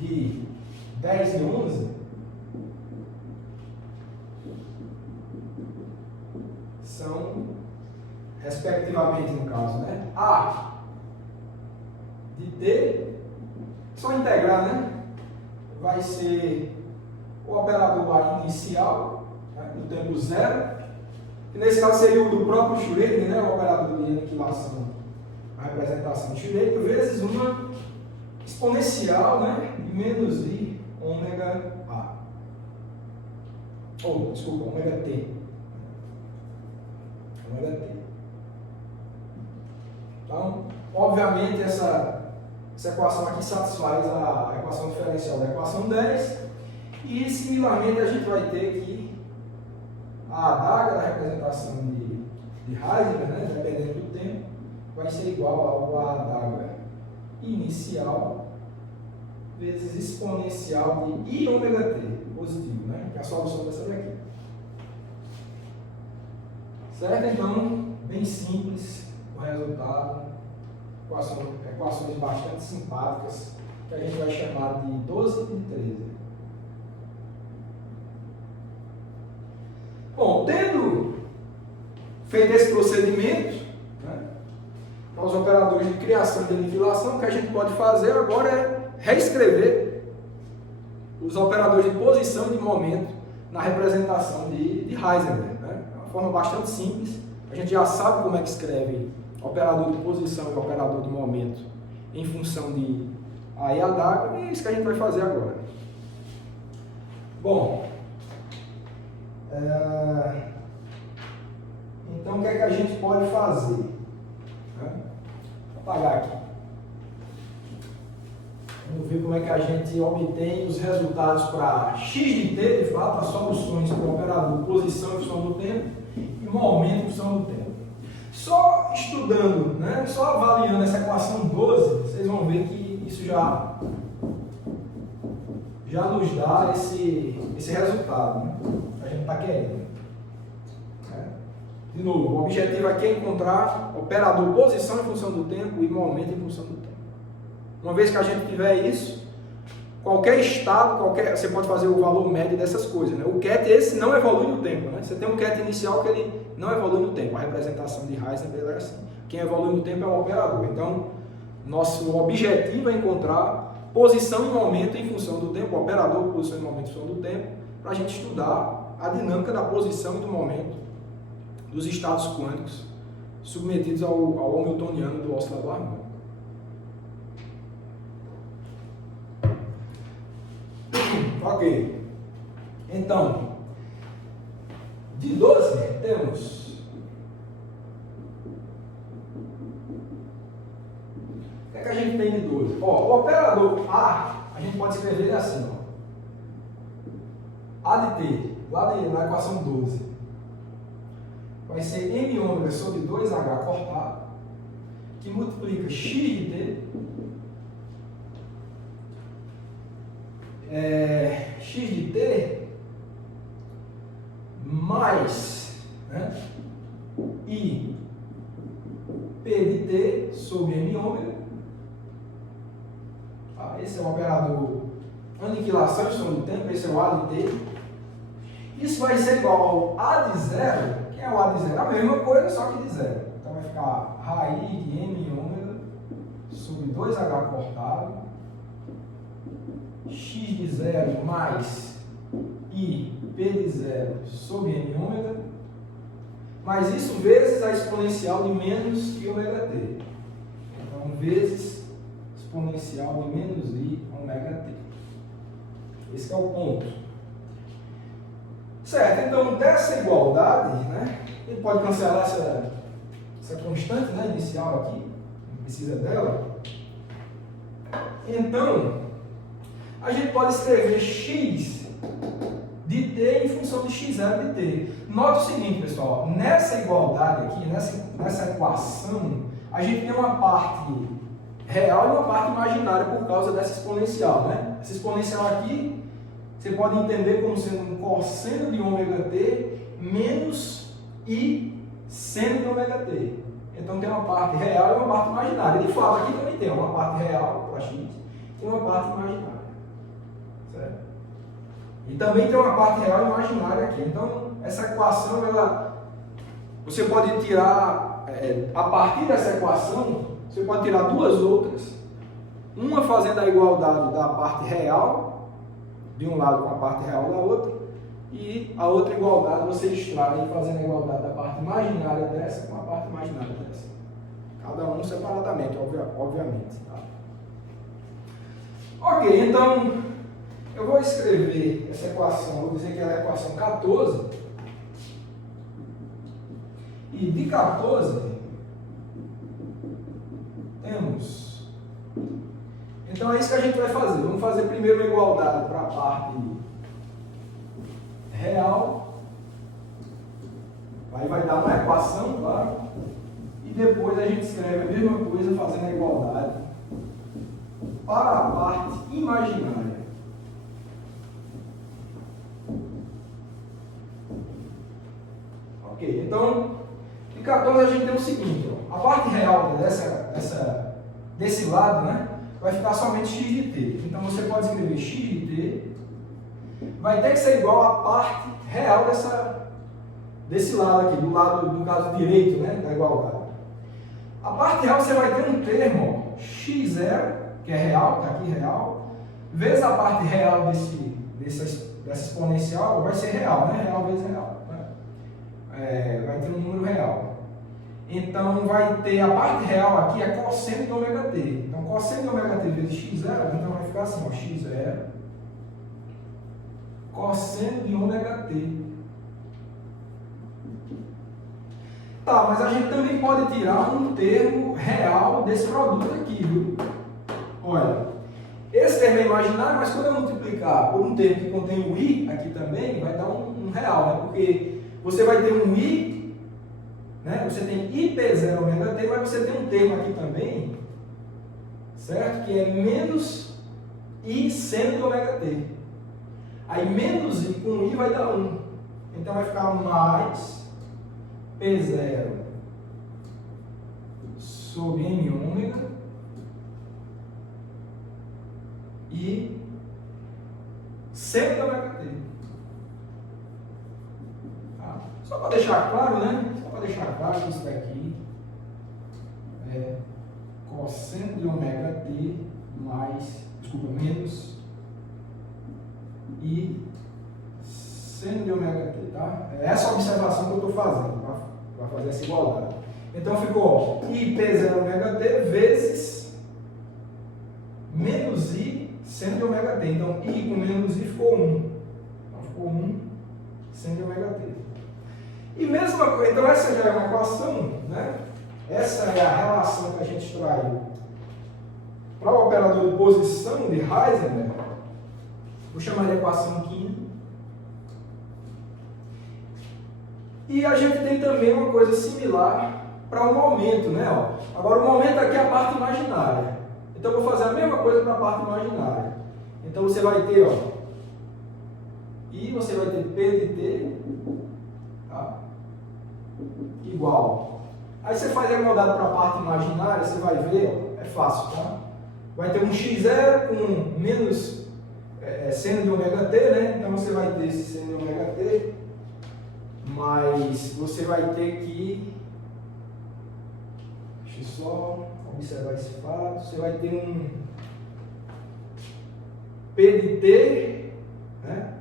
de 10 e 11 são, respectivamente no caso, né? A de t, só integrar, né? Vai ser o operador A inicial, né, no tempo zero, que nesse caso seria o do próprio Schrödinger, né, o operador de aniquilação, a representação de Schrödinger, vezes uma exponencial, né, de menos I ômega A. Ou, desculpa, ômega T. Ômega T. Então, obviamente, essa equação aqui satisfaz a equação diferencial da equação 10. E, similarmente, a gente vai ter que a adaga da representação de Heisenberg, né, dependendo do tempo, vai ser igual ao adaga inicial vezes exponencial de I ômega T, positivo, né, que é a solução dessa daqui. Certo? Então, bem simples o resultado, equações bastante simpáticas, que a gente vai chamar de 12 e 13. Bom, tendo feito esse procedimento, né, para os operadores de criação e de aniquilação, o que a gente pode fazer agora é reescrever os operadores de posição e de momento na representação de Heisenberg. Né? É uma forma bastante simples. A gente já sabe como é que escreve operador de posição e operador de momento em função de A e adaga, e é isso que a gente vai fazer agora. Bom, então o que é que a gente pode fazer? Vou apagar aqui. Vamos ver como é que a gente obtém os resultados para x de t, de fato, as soluções para o operador posição em função do tempo e momento em função do tempo. Só estudando, né, só avaliando essa equação 12, vocês vão ver que isso já nos dá esse resultado, né, que a gente está querendo. De novo, o objetivo aqui é encontrar operador posição em função do tempo e momento em função do tempo. Uma vez que a gente tiver isso, qualquer estado, você pode fazer o valor médio dessas coisas. Né? O ket esse não evolui no tempo. Né? Você tem um ket inicial que ele não evolui no tempo. A representação de Heisenberg é assim. Quem evolui no tempo é o operador. Então, nosso objetivo é encontrar posição e momento em função do tempo, operador, posição e momento em função do tempo, para a gente estudar a dinâmica da posição e do momento dos estados quânticos submetidos ao hamiltoniano do oscilador harmônico. Ok. Então, de 12 temos o que é que a gente tem de 12? Ó, o operador A gente pode escrever ele assim, ó. A de t, lá na equação 12, vai ser m ômega sobre 2h cortado, que multiplica x de t, x de t mais, né, i p de t sobre m ômega. Tá? Esse é o operador aniquilação em função do tempo, esse é o a de t. Isso vai ser igual ao a de zero, que é o a de zero, a mesma coisa, só que de zero. Então vai ficar raiz de m ômega sobre 2h cortado, x de zero mais i p de zero sobre m ômega, mas isso vezes a exponencial de menos i ômega t. Então, vezes exponencial de menos i ômega t. Esse é o ponto. Certo, então dessa igualdade, né, a gente pode cancelar essa constante, né, inicial aqui, não precisa dela. Então, a gente pode escrever x de t em função de x0 de t. Note o seguinte, pessoal, nessa igualdade aqui, nessa equação, a gente tem uma parte real e uma parte imaginária por causa dessa exponencial, né? Essa exponencial aqui, você pode entender como sendo um cosseno de ômega t menos i seno de ômega t. Então tem uma parte real e uma parte imaginária. De fato, aqui também tem uma parte real para x e uma parte imaginária. Certo? E também tem uma parte real e imaginária aqui. Então, essa equação, você pode tirar, a partir dessa equação, você pode tirar duas outras uma fazendo a igualdade da parte real, de um lado com a parte real da outra, e a outra igualdade você extrai fazendo a igualdade da parte imaginária dessa com a parte imaginária dessa. Cada um separadamente, obviamente. Tá? Ok, então eu vou escrever essa equação, vou dizer que ela é a equação 14. E de 14 temos. Então é isso que a gente vai fazer. Vamos fazer primeiro a igualdade para a parte real. Aí vai dar uma equação, claro. E depois a gente escreve a mesma coisa fazendo a igualdade para a parte imaginária. Ok, então, de 14 a gente tem o seguinte, ó, a parte real desse lado, né, vai ficar somente x de t. Então você pode escrever x de t, vai ter que ser igual à parte real desse lado aqui, do lado, no caso direito, né, da igualdade. A parte real você vai ter um termo, ó, x0, que é real, está aqui real, vezes a parte real dessa exponencial, vai ser real, né? Real vezes real. Né? Vai ter um número real. Então vai ter a parte real aqui, é cosseno de ômega t. Então cosseno de ômega t vezes x0, então vai ficar assim, ó, x0, cosseno de ômega t. Tá, mas a gente também pode tirar um termo real desse produto aqui, viu? Olha, esse termo é imaginário, mas quando eu multiplicar por um termo que contém o i aqui também, vai dar um real, né? Porque você vai ter um i, né? Você tem IP0 ômega t, mas você tem um termo aqui também, certo? Que é menos i seno de ômega t. Aí menos i com i vai dar 1. Então vai ficar mais P0 sobre m ômega e seno de ômega t. Tá? Só para deixar claro, né? Só para deixar claro que isso daqui é cosseno de ômega t menos e seno de ômega t, tá? É essa observação que eu estou fazendo para fazer essa igualdade. Então ficou i P0 ômega t vezes menos i seno de ômega t. Então i com menos i ficou 1. Então ficou 1 seno de ômega t. E mesma coisa, então essa já é uma equação, né? Essa é a relação que a gente extraiu para o operador de posição de Heisenberg. Vou chamar de equação quinta. E a gente tem também uma coisa similar para o momento, né? Ó. Agora o momento aqui é a parte imaginária. Então eu vou fazer a mesma coisa para a parte imaginária. Então você vai ter, ó, e você vai ter P de T, tá? Igual. Aí você faz a igualdade para a parte imaginária, você vai ver, ó, é fácil, tá? Vai ter um x0 com menos seno de ômega t, né? Então você vai ter esse seno de ômega t, mas você vai ter que, deixa eu só observar esse fato, você vai ter um P de t, né?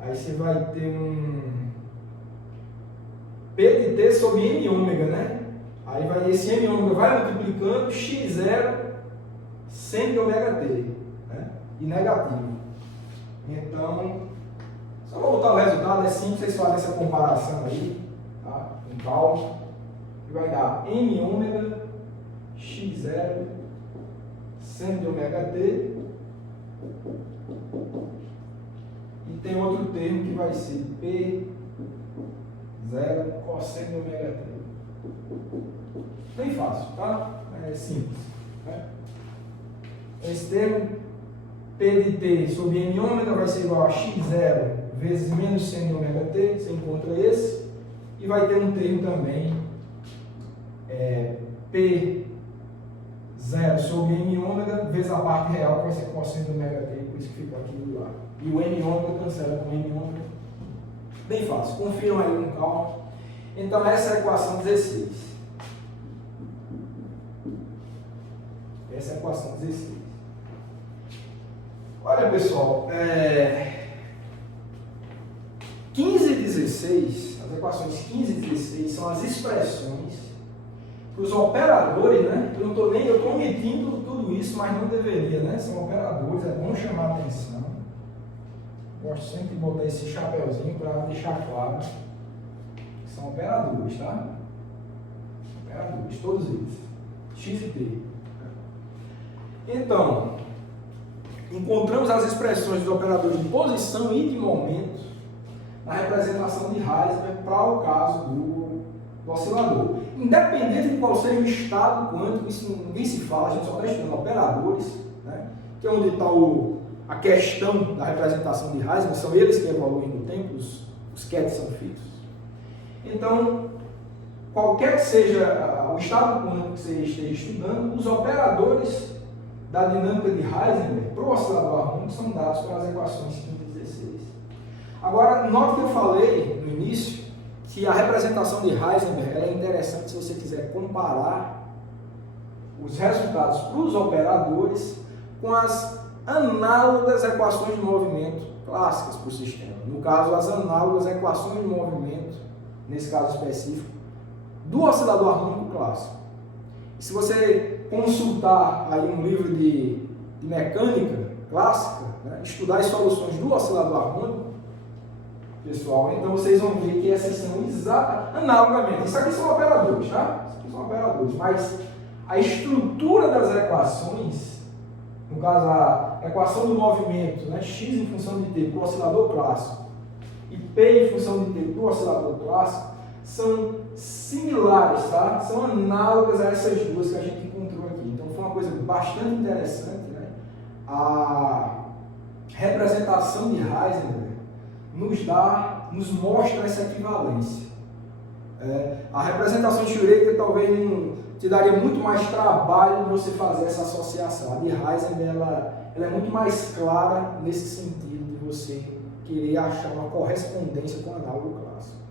Aí você vai ter um P de t sobre m ômega, né? Aí vai, esse m ômega vai multiplicando x0 seno de ômega t, né? E negativo. Então, só vou botar o resultado, é simples, vocês fazem essa comparação aí, tá? Com calma. E vai dar m ômega x0 seno de ômega t. E tem outro termo que vai ser P0 cosseno de ômega t. Bem fácil, tá? É simples, né? Esse termo P de t sobre m ômega vai ser igual a x0 vezes menos seno de ômega t, você encontra esse, e vai ter um termo também, P0 sobre m ômega vezes a parte real, que vai ser cosseno de ômega t, por isso que fica aqui do lado. E o m ômega cancela com m ômega. Bem fácil, confiram aí com calma. Então essa é a equação 16. Essa é a equação 16. Olha, pessoal, 15 e 16, as equações 15 e 16 são as expressões que os operadores, né? Eu estou omitindo tudo isso, mas não deveria, né? São operadores, é bom chamar a atenção. Gosto sempre de botar esse chapéuzinho para deixar claro que são operadores, tá? Operadores, todos eles. X e T. Então, encontramos as expressões dos operadores de posição e de momento na representação de Heisenberg para o caso do oscilador. Independente de qual seja o estado quântico, isso ninguém se fala, a gente só está estudando operadores, né? Que é onde está a questão da representação de Heisenberg, são eles que evoluem no tempo, os qubits são feitos. Então, qualquer que seja o estado quântico que você esteja estudando, os operadores da dinâmica de Heisenberg para o oscilador harmônico são dados pelas equações 15 e 16. Agora, note que eu falei no início que a representação de Heisenberg é interessante se você quiser comparar os resultados para os operadores com as análogas equações de movimento clássicas para o sistema. No caso, as análogas equações de movimento, nesse caso específico, do oscilador harmônico clássico. E se você consultar aí um livro de mecânica clássica, né, estudar as soluções do oscilador harmônico, pessoal, então vocês vão ver que essas são analogamente. Isso aqui são operadores, tá? Isso aqui são operadores, mas a estrutura das equações, no caso a equação do movimento, né, x em função de t para o oscilador clássico e p em função de t para o oscilador clássico, são similares, tá? São análogas a essas duas que a gente encontrou aqui. Então foi uma coisa bastante interessante, né? A representação de Heisenberg nos mostra essa equivalência. A representação de Schrödinger talvez te daria muito mais trabalho de você fazer essa associação. A de Heisenberg ela é muito mais clara nesse sentido de você querer achar uma correspondência com o análogo clássico.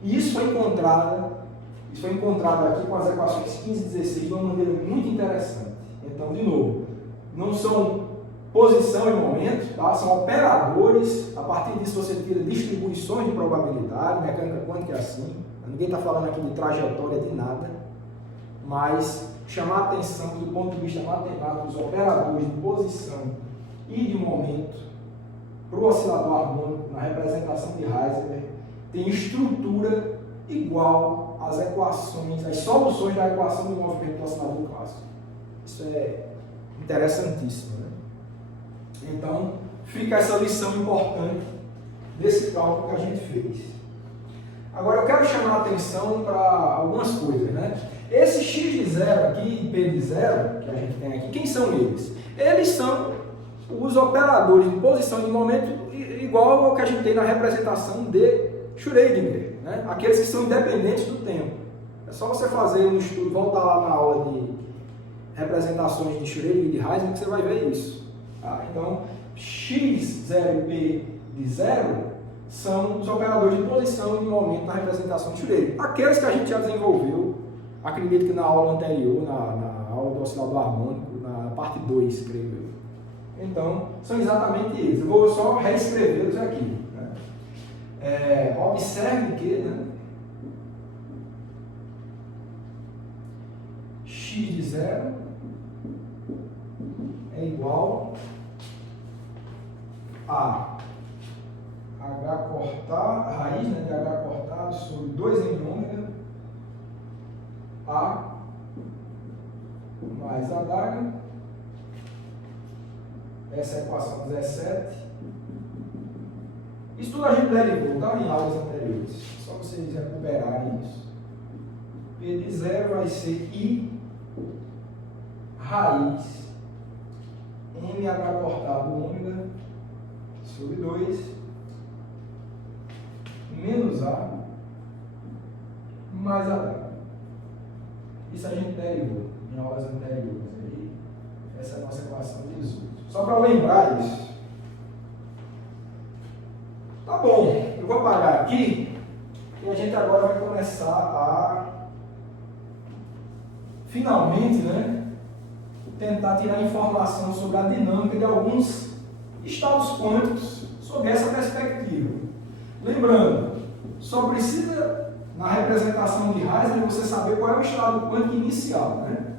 E isso foi encontrado aqui com as equações 15 e 16 de uma maneira muito interessante. Então, de novo, não são posição e momento, tá? São operadores. A partir disso você tira distribuições de probabilidade, mecânica quântica é assim. Ninguém está falando aqui de trajetória de nada, mas chamar a atenção do ponto de vista matemático dos operadores de posição e de momento para o oscilador harmônico na representação de Heisenberg tem estrutura igual às equações, às soluções da equação do movimento do oscilador clássico. Isso é interessantíssimo, né? Então, fica essa lição importante desse cálculo que a gente fez. Agora, eu quero chamar a atenção para algumas coisas, né? Esse x de 0 aqui e p de 0, que a gente tem aqui, quem são eles? Eles são os operadores de posição de momento igual ao que a gente tem na representação de Schrödinger, né? Aqueles que são independentes do tempo. É só você fazer um estudo, voltar lá na aula de representações de Schrödinger e de Heisenberg que você vai ver isso. Tá? Então, x0 e p de 0 são os operadores de posição e de momento na representação de Schrödinger. Aqueles que a gente já desenvolveu, acredito que na aula anterior, na aula do oscilador harmônico, na parte 2, creio eu. Então, são exatamente eles. Eu vou só reescrevê-los aqui. Observe que, né, x de 0 é igual a h cortado, a raiz, né, de h cortado sobre 2m ômega a mais h. Essa é a equação 17. Isso tudo a gente derivou, tá? Em aulas anteriores. Só vocês recuperarem isso. P de 0 vai ser I raiz MH cortado ômega sobre 2 menos A mais H. Isso a gente derivou em aulas anteriores. Aí, essa é a nossa equação 18. Só para lembrar isso. Tá bom, eu vou apagar aqui e a gente agora vai começar a finalmente, né, tentar tirar informação sobre a dinâmica de alguns estados quânticos sob essa perspectiva. Lembrando, só precisa, na representação de Heisenberg, você saber qual é o estado quântico inicial, né?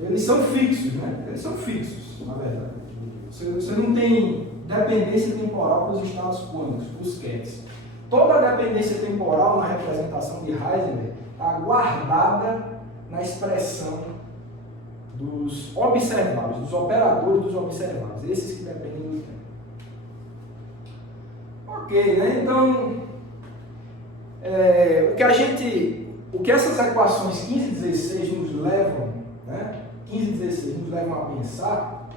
Eles são fixos, né? Eles são fixos, na verdade. Você não tem dependência temporal para os estados quânticos, para os QETs. Toda a dependência temporal na representação de Heisenberg está guardada na expressão dos observáveis, dos operadores dos observáveis, esses que dependem do tempo. Ok, né? Então, o que essas equações 15 e 16 nos levam, né? 15 e 16 nos levam a pensar,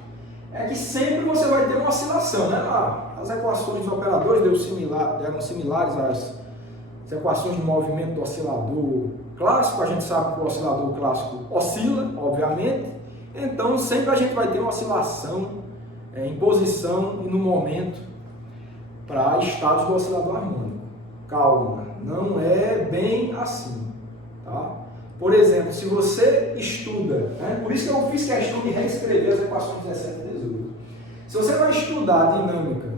é que sempre você vai ter uma oscilação, né? As equações dos operadores eram similares às equações de movimento do oscilador clássico. A gente sabe que o oscilador clássico oscila, obviamente, então sempre a gente vai ter uma oscilação em posição e no momento para estados do oscilador harmônico. Calma, não é bem assim, tá? Por exemplo, se você estuda, né? Por isso que eu fiz questão de reescrever as equações 17 e 18. Se você vai estudar a dinâmica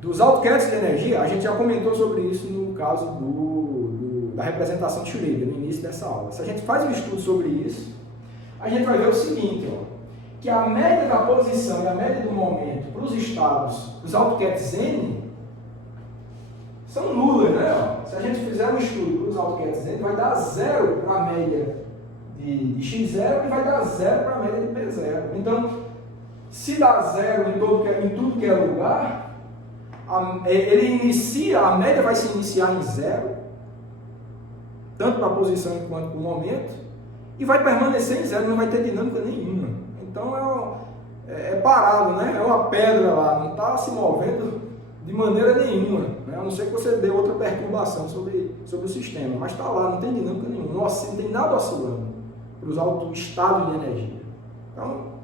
dos autoquetes de energia, a gente já comentou sobre isso no caso da representação de Schrödinger, no início dessa aula. Se a gente faz um estudo sobre isso, a gente vai ver o seguinte, ó, que a média da posição e a média do momento para os estados dos autoquetes N são nulas, né? Ó. Se a gente fizer um estudo para os autoquetes N, vai dar 0 para a média de X0 e vai dar 0 para a média de P0. Então, se dá 0 em tudo que é lugar, a média vai se iniciar em 0, tanto para a posição quanto para o momento, e vai permanecer em 0, não vai ter dinâmica nenhuma. Então é parado, né? É uma pedra lá, não está se movendo de maneira nenhuma, né? A não ser que você dê outra perturbação sobre o sistema, mas está lá, não tem dinâmica nenhuma, não tem nada oscilando para os altos estados de energia. Então,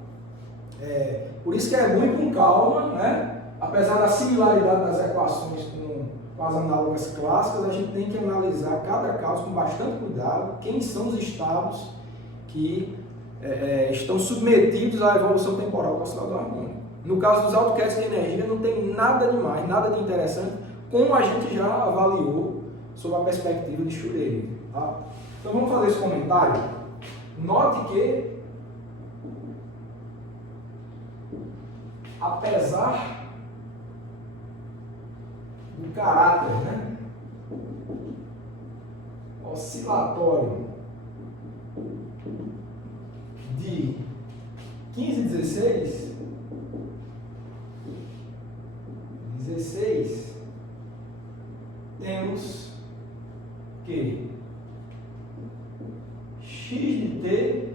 por isso que é muito com calma, né? Apesar da similaridade das equações com as análogas clássicas, a gente tem que analisar cada caso com bastante cuidado, quem são os estados que estão submetidos à evolução temporal do oscilador harmônico. No caso dos autoquetes de energia, não tem nada demais, nada de interessante, como a gente já avaliou sob a perspectiva de Schrödinger. Tá? Então vamos fazer esse comentário. Note que, apesar do caráter, né, oscilatório de 15 e 16, temos que x de t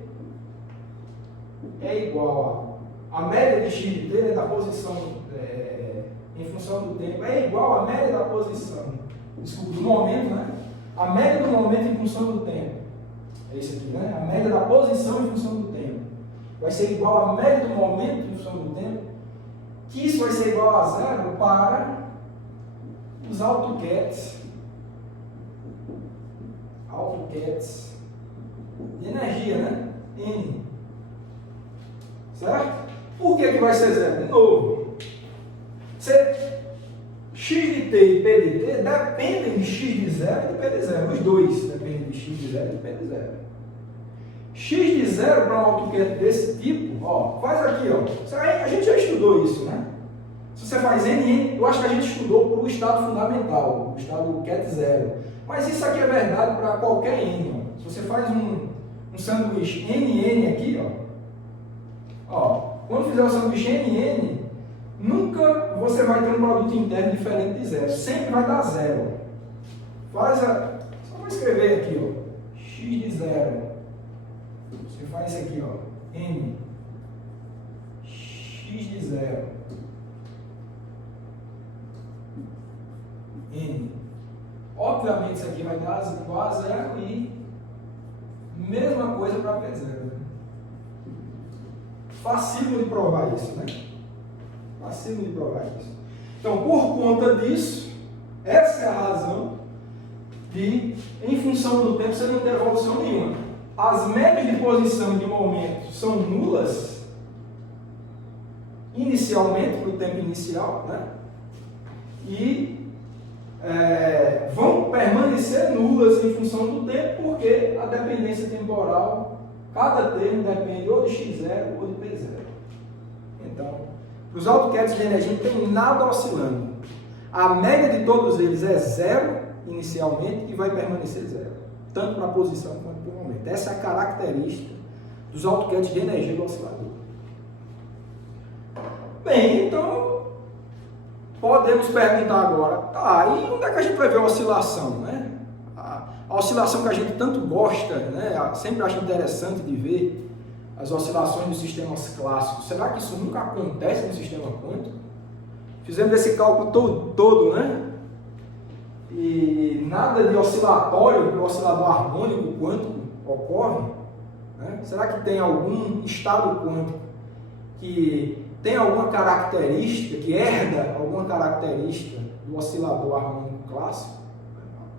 é igual a média de x de t, né, da posição em função do tempo, é igual à média da posição, desculpa, do momento, né? A média do momento em função do tempo. É isso aqui, né? A média da posição em função do tempo. Vai ser igual à média do momento em função do tempo, que isso vai ser igual a 0 para os autoquetes de energia, né? N. Certo? Por que vai ser 0? De novo, x de t e p de t dependem de x de 0 e de p de 0. Os dois dependem de x de 0 e de p de 0. X de 0 para um autoquete desse tipo, ó, faz aqui, ó. A gente já estudou isso, né? Se você faz NN, eu acho que a gente estudou para o estado fundamental, o estado ket 0. Mas isso aqui é verdade para qualquer N, ó. Se você faz um sanduíche NN aqui, ó, quando fizer o sanduíche NN, nunca você vai ter um produto interno diferente de 0. Sempre vai dar 0. Só vou escrever aqui, ó. X de 0. Você faz isso aqui, ó. N. X de 0. N. Obviamente isso aqui vai dar igual a 0 e mesma coisa para P0. Facílimo de provar isso, né? Facílimo de provar isso. Então, por conta disso, essa é a razão de, em função do tempo, você não ter evolução nenhuma. As médias de posição e de momento são nulas inicialmente, para o tempo inicial, né? E vão permanecer nulas em função do tempo, porque a dependência temporal, cada termo depende ou de x0 ou de p0. Então, os AutoCADs de energia não tem nada oscilando. A média de todos eles é zero inicialmente e vai permanecer zero, tanto para a posição quanto para o momento. Essa é a característica dos AutoCADs de energia do oscilador. Bem, então podemos perguntar agora, tá, e onde é que a gente vai ver a oscilação, né? A oscilação que a gente tanto gosta, né? Sempre acha interessante de ver as oscilações dos sistemas clássicos. Será que isso nunca acontece no sistema quântico? Fizemos esse cálculo todo, né? E nada de oscilatório para o oscilador harmônico quântico ocorre, né? Será que tem algum estado quântico que tem alguma característica, que herda alguma característica do oscilador harmônico clássico?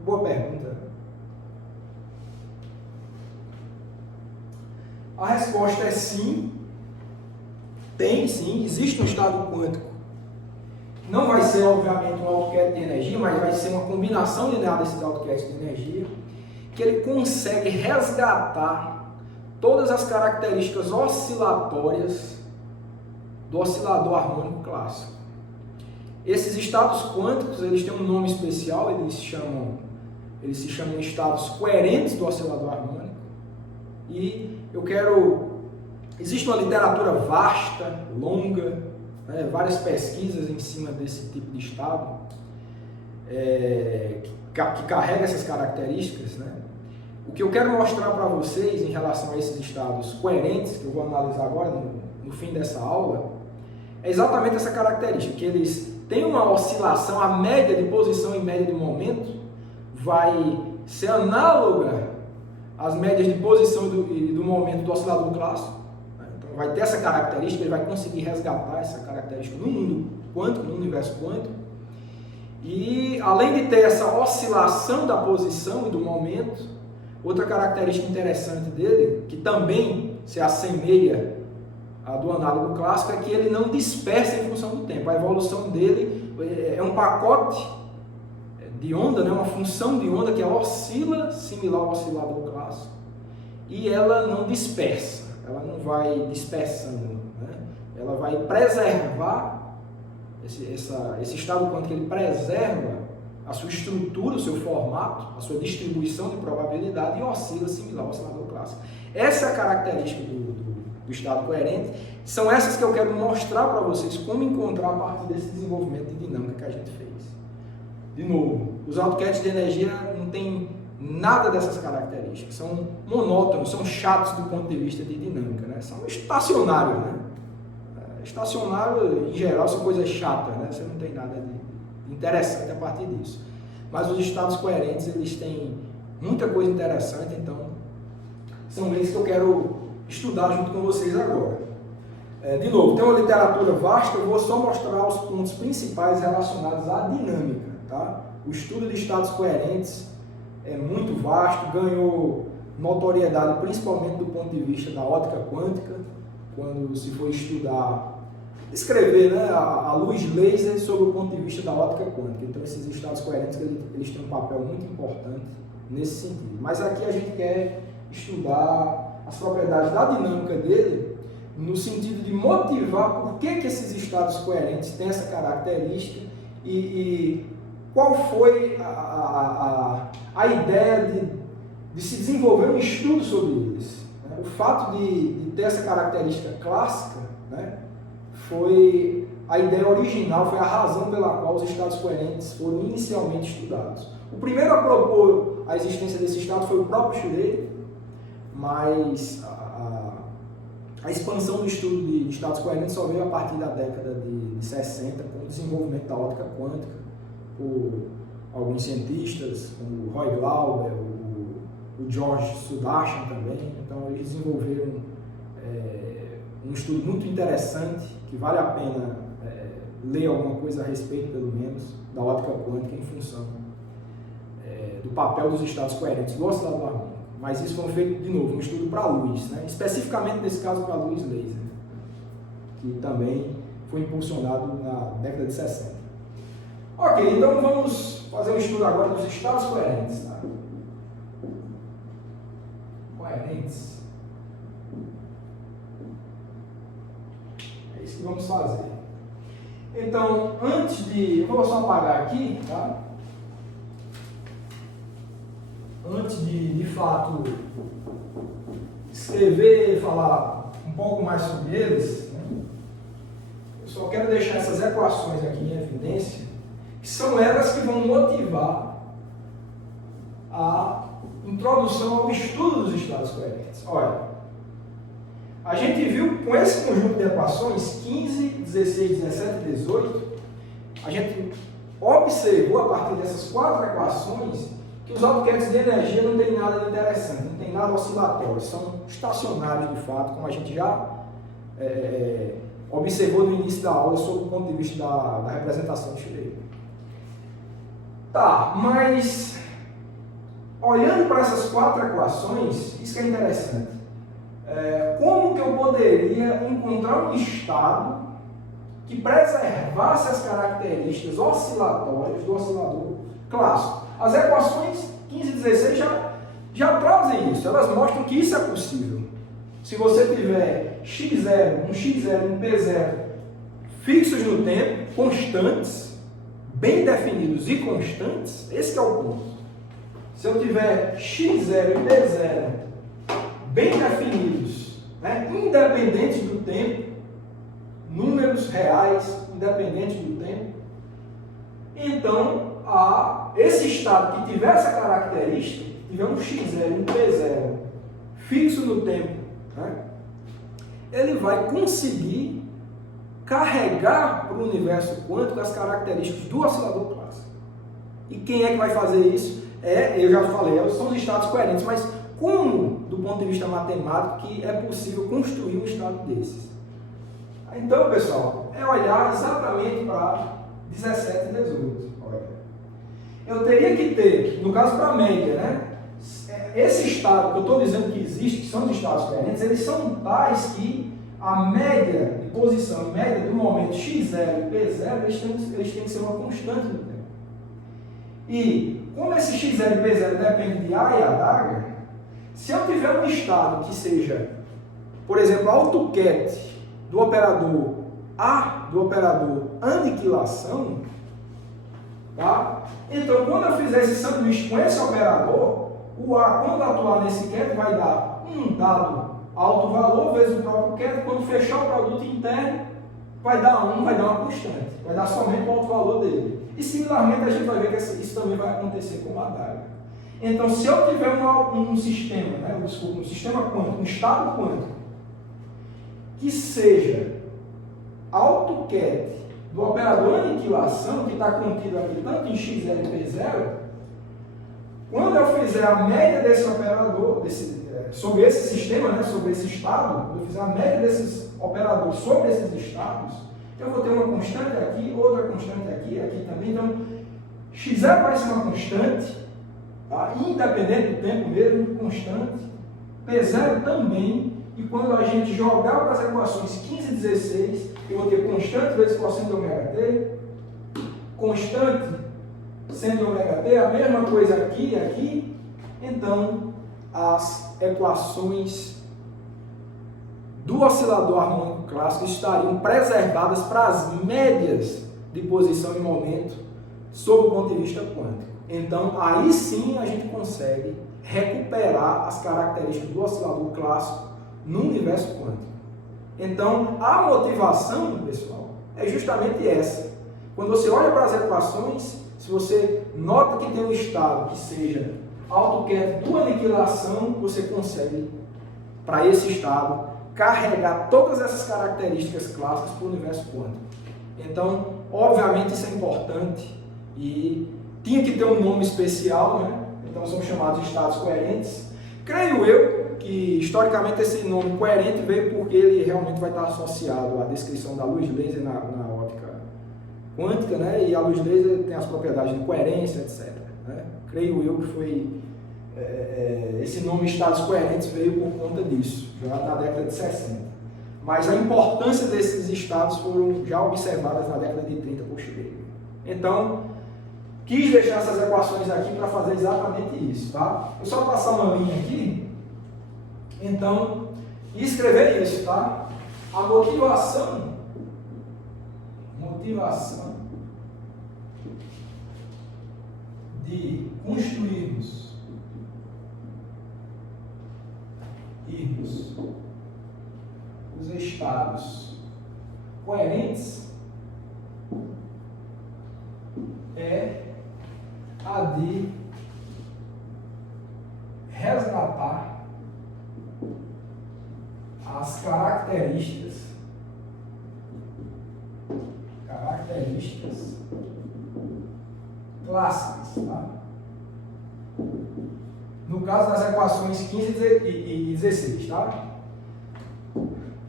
Boa pergunta, né? A resposta é sim. Tem sim, existe um estado quântico. Não vai ser, obviamente, um AutoCAD de energia, mas vai ser uma combinação linear desses AutoCADs de energia, que ele consegue resgatar todas as características oscilatórias do oscilador harmônico clássico. Esses estados quânticos, eles têm um nome especial, eles se chamam estados coerentes do oscilador harmônico. E existe uma literatura vasta, longa, né, várias pesquisas em cima desse tipo de estado, que carrega essas características, né? O que eu quero mostrar para vocês em relação a esses estados coerentes, que eu vou analisar agora no fim dessa aula, é exatamente essa característica, que eles têm uma oscilação, a média de posição e média do momento vai ser análoga às médias de posição e do momento do oscilador clássico. Então vai ter essa característica, ele vai conseguir resgatar essa característica no mundo quântico, no universo quântico. E além de ter essa oscilação da posição e do momento, outra característica interessante dele, que também se assemelha à do análogo clássico, é que ele não dispersa em função do tempo. A evolução dele é um pacote de onda, né? Uma função de onda que oscila, similar ao oscilador clássico, e ela não dispersa, ela não vai dispersando, né? Ela vai preservar esse estado quântico, ele preserva a sua estrutura, o seu formato, a sua distribuição de probabilidade e oscila similar ao oscilador clássico. Essa é a característica do estado coerente. São essas que eu quero mostrar para vocês como encontrar a partir desse desenvolvimento de dinâmica que a gente fez. De novo, os AutoCADs de energia não tem nada dessas características, são monótonos, são chatos do ponto de vista de dinâmica, né? São estacionários, né? Estacionário, em geral, são coisas chatas, né? Você não tem nada de interessante a partir disso. Mas os estados coerentes, eles têm muita coisa interessante, então são eles que eu quero estudar junto com vocês agora. De novo, tem uma literatura vasta, eu vou só mostrar os pontos principais relacionados à dinâmica, tá? O estudo de estados coerentes é muito vasto, ganhou notoriedade principalmente do ponto de vista da ótica quântica, quando se for escrever, né, a luz laser sob o ponto de vista da ótica quântica. Então esses estados coerentes eles têm um papel muito importante nesse sentido. Mas aqui a gente quer estudar as propriedades da dinâmica dele, no sentido de motivar por que esses estados coerentes têm essa característica e qual foi a ideia de se desenvolver um estudo sobre eles. O fato de ter essa característica clássica, né, foi a ideia original, foi a razão pela qual os estados coerentes foram inicialmente estudados. O primeiro a propor a existência desse estado foi o próprio Schrödinger, mas a expansão do estudo de estados coerentes só veio a partir da década de 60, com o desenvolvimento da ótica quântica, por alguns cientistas, como o Roy Glauber, o George Sudarshan também. Então eles desenvolveram um estudo muito interessante, que vale a pena ler alguma coisa a respeito, pelo menos, da ótica quântica em função do papel dos estados coerentes do oscilador harmônico. Mas isso foi feito, de novo, um estudo para a luz, né? Especificamente nesse caso para a luz laser, que também foi impulsionado na década de 60. Ok, então vamos fazer um estudo agora dos estados coerentes. Tá? Coerentes. É isso que vamos fazer. Então, eu vou só apagar aqui, tá? Antes de fato escrever, falar um pouco mais sobre eles, né? Eu só quero deixar essas equações aqui em evidência, que são elas que vão motivar a introdução ao estudo dos estados coerentes. Olha, a gente viu com esse conjunto de equações, 15, 16, 17 e 18, a gente observou a partir dessas 4 equações que os autoquetes de energia não tem nada de interessante, não tem nada oscilatório, são estacionários de fato, como a gente já observou no início da aula sob o ponto de vista da representação de Schrödinger. Tá, mas olhando para essas 4 equações, isso que é interessante. Como que eu poderia encontrar um estado que preservasse as características oscilatórias do oscilador clássico? As equações 15 e 16 já trazem isso, elas mostram que isso é possível. Se você tiver x0, um x0 e um p0 fixos no tempo, constantes, bem definidos e constantes, esse é o ponto. Se eu tiver x0 e p0 bem definidos, né, independentes do tempo, números reais, independentes do tempo, então esse estado que tiver essa característica, tiver um x0 e um p0 fixo no tempo, né, ele vai conseguir carregar para o universo quântico as características do oscilador clássico. E quem é que vai fazer isso? Eu já falei, são os estados coerentes, mas como, do ponto de vista matemático, que é possível construir um estado desses? Então, pessoal, é olhar exatamente para 17 e 18. Olha. Eu teria que ter, no caso para a média, né? Esse estado que eu estou dizendo que existe, que são os estados coerentes, eles são tais que a média de posição e média do momento x0 e p0, eles têm que ser uma constante no tempo. E, como esse x0 e p0 depende de A e Adaga, se eu tiver um estado que seja, por exemplo, AutoCAD do operador A, do operador aniquilação, tá? Então, quando eu fizer esse sanduíche com esse operador, o A, quando atuar nesse CAD, vai dar um dado alto valor vezes o próprio CAD. Quando fechar o produto interno, vai dar uma constante, vai dar somente o alto valor dele. E, similarmente, a gente vai ver que isso também vai acontecer com a Adaga. Então, se eu tiver um sistema, um sistema quântico, um estado quântico, que seja AutoCAD do operador aniquilação, que está contido aqui tanto em x0 e p0, quando eu fizer a média desse operador, sobre esse sistema, sobre esse estado, quando eu fizer a média desses operadores sobre esses estados, eu vou ter uma constante aqui, outra constante aqui, aqui também. Então, x0 vai ser uma constante, tá? Independente do tempo mesmo, constante. P0 também. E quando a gente jogar para as equações 15 e 16, eu vou ter constante vezes cosseno de ômega t, constante seno de ômega t, a mesma coisa aqui e aqui. Então, as equações do oscilador harmônico clássico estariam preservadas para as médias de posição e momento sob o ponto de vista quântico. Então, aí sim a gente consegue recuperar as características do oscilador clássico no universo quântico. Então, a motivação, pessoal, é justamente essa. Quando você olha para as equações, se você nota que tem um estado que seja AutoCAD do aniquilação, você consegue, para esse estado, carregar todas essas características clássicas para o universo quântico. Então, obviamente, isso é importante e tinha que ter um nome especial, né? Então, são chamados de estados coerentes. Creio eu que, historicamente, esse nome coerente veio porque ele realmente vai estar associado à descrição da luz laser na óptica quântica, né? E a luz laser tem as propriedades de coerência, etc. Né? Creio eu que foi esse nome estados coerentes veio por conta disso, já na década de 60. mas a importância desses estados foram já observadas na década de 30 por Schlegel. Então, quis deixar essas equações aqui para fazer exatamente isso, tá? Eu só passar uma linha aqui, então, e escrever isso, tá? A motivação de construirmos os estados coerentes é a de resgatar as características clássicas, tá? No caso das equações 15 e 16, tá?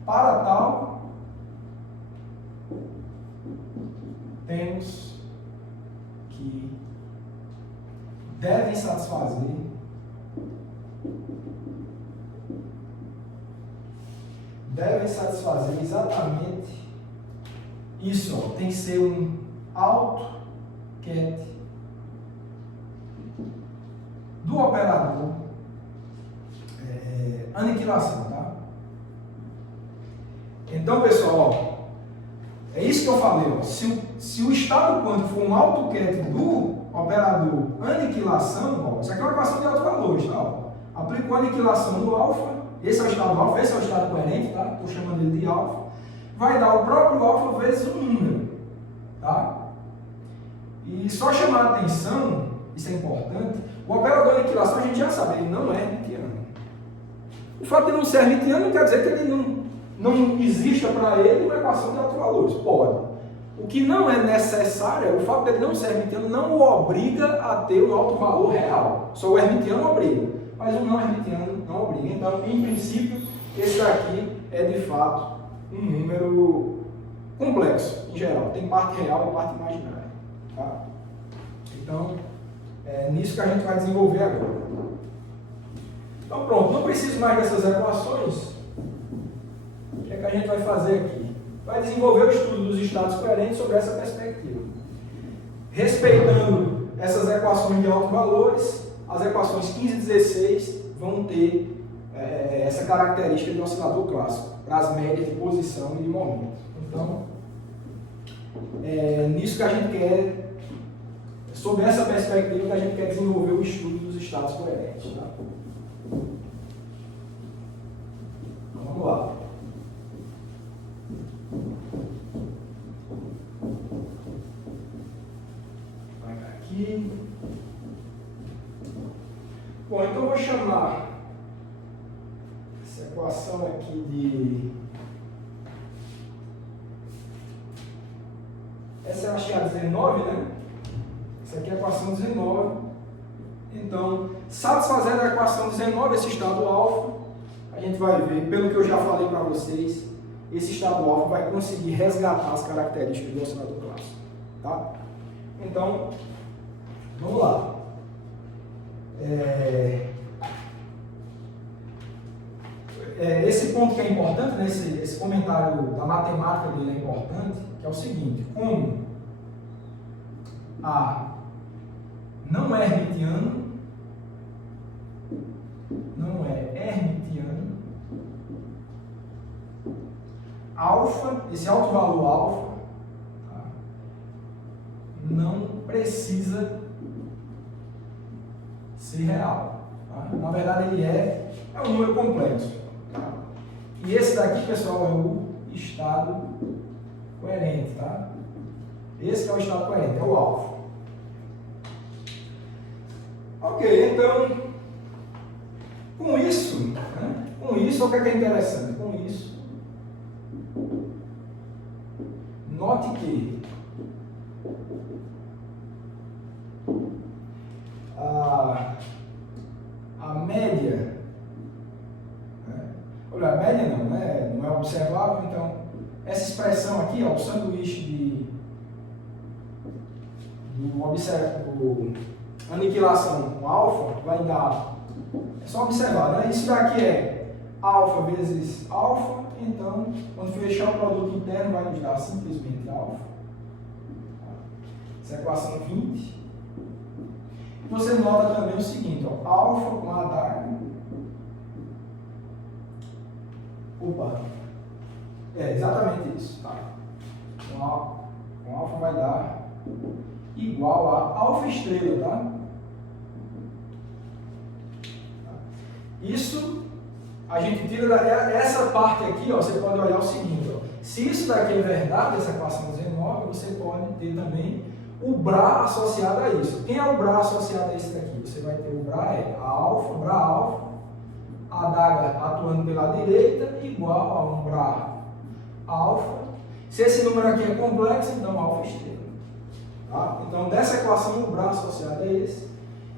Para tal, temos que devem satisfazer exatamente isso, ó, tem que ser um AutoCAD do operador aniquilação, tá? Então, pessoal, ó, é isso que eu falei, ó, se o estado quântico for um AutoCAD do operador aniquilação, ó, isso aqui é uma equação de altos valores, tá? Ó, aplicou a aniquilação no alfa, esse é o estado alfa, esse é o estado coerente, tá? Estou chamando ele de alfa. Vai dar o próprio alfa vezes um número, tá? E só chamar a atenção, isso é importante, o operador de aniquilação a gente já sabe, ele não é hermitiano. O fato de não ser hermitiano não quer dizer que ele não exista para ele uma equação de altos valores, pode. O que não é necessário, o fato dele não ser hermitiano não o obriga a ter um alto valor real. Só o hermitiano obriga, mas o não hermitiano não obriga. Então, em princípio, esse daqui é de fato um número complexo, em geral. Tem parte real e parte imaginária. Tá? Então, é nisso que a gente vai desenvolver agora. Então, pronto, não preciso mais dessas equações. O que é que a gente vai fazer aqui? Vai desenvolver o estudo dos estados coerentes sobre essa perspectiva. Respeitando essas equações de altos valores, as equações 15 e 16 vão ter essa característica de oscilador clássico, para as médias de posição e de momento. Então, nisso que a gente quer, sobre essa perspectiva que a gente quer desenvolver o estudo dos estados coerentes. Tá? Então, vamos lá. Vai aqui. Bom, então eu vou chamar essa equação aqui de... Essa acho que é a 19, né? Essa aqui é a equação 19. Então, satisfazendo a equação 19, esse estado alfa, a gente vai ver, pelo que eu já falei para vocês, esse estado alfa vai conseguir resgatar as características do oscilador clássico. Tá? Então, vamos lá. Esse ponto que é importante, né, esse comentário da matemática dele é importante, que é o seguinte: como A não é hermitiano, alfa, esse alto valor alfa, tá, não precisa ser real. Tá? Na verdade, ele é um número complexo. Tá? E esse daqui, pessoal, é o estado coerente. Tá? Esse é o estado coerente, é o alfa. Ok, então, com isso, o que é interessante? Com isso, note que a média, olha, a média não é observável, então, essa expressão aqui, ó, o sanduíche do aniquilação com alfa vai dar, é só observar, né? Isso daqui é alfa vezes alfa, então, quando fechar o produto interno, vai nos dar simplesmente alfa. Essa é a equação 20. Você nota também o seguinte, ó, alfa com a adaga. Opa! É exatamente isso, tá? Com alfa vai dar igual a alfa estrela, tá? Isso a gente tira essa parte aqui, ó, você pode olhar o seguinte, ó, se isso daqui é verdade, essa equação 19, você pode ter também o Bra associado a isso. Quem é o Bra associado a isso daqui? Você vai ter o Bra, a alfa, Bra alfa, a adaga atuando pela direita, igual a um Bra alfa. Se esse número aqui é complexo, então alfa estrela. Tá? Então, dessa equação, o Bra associado a esse.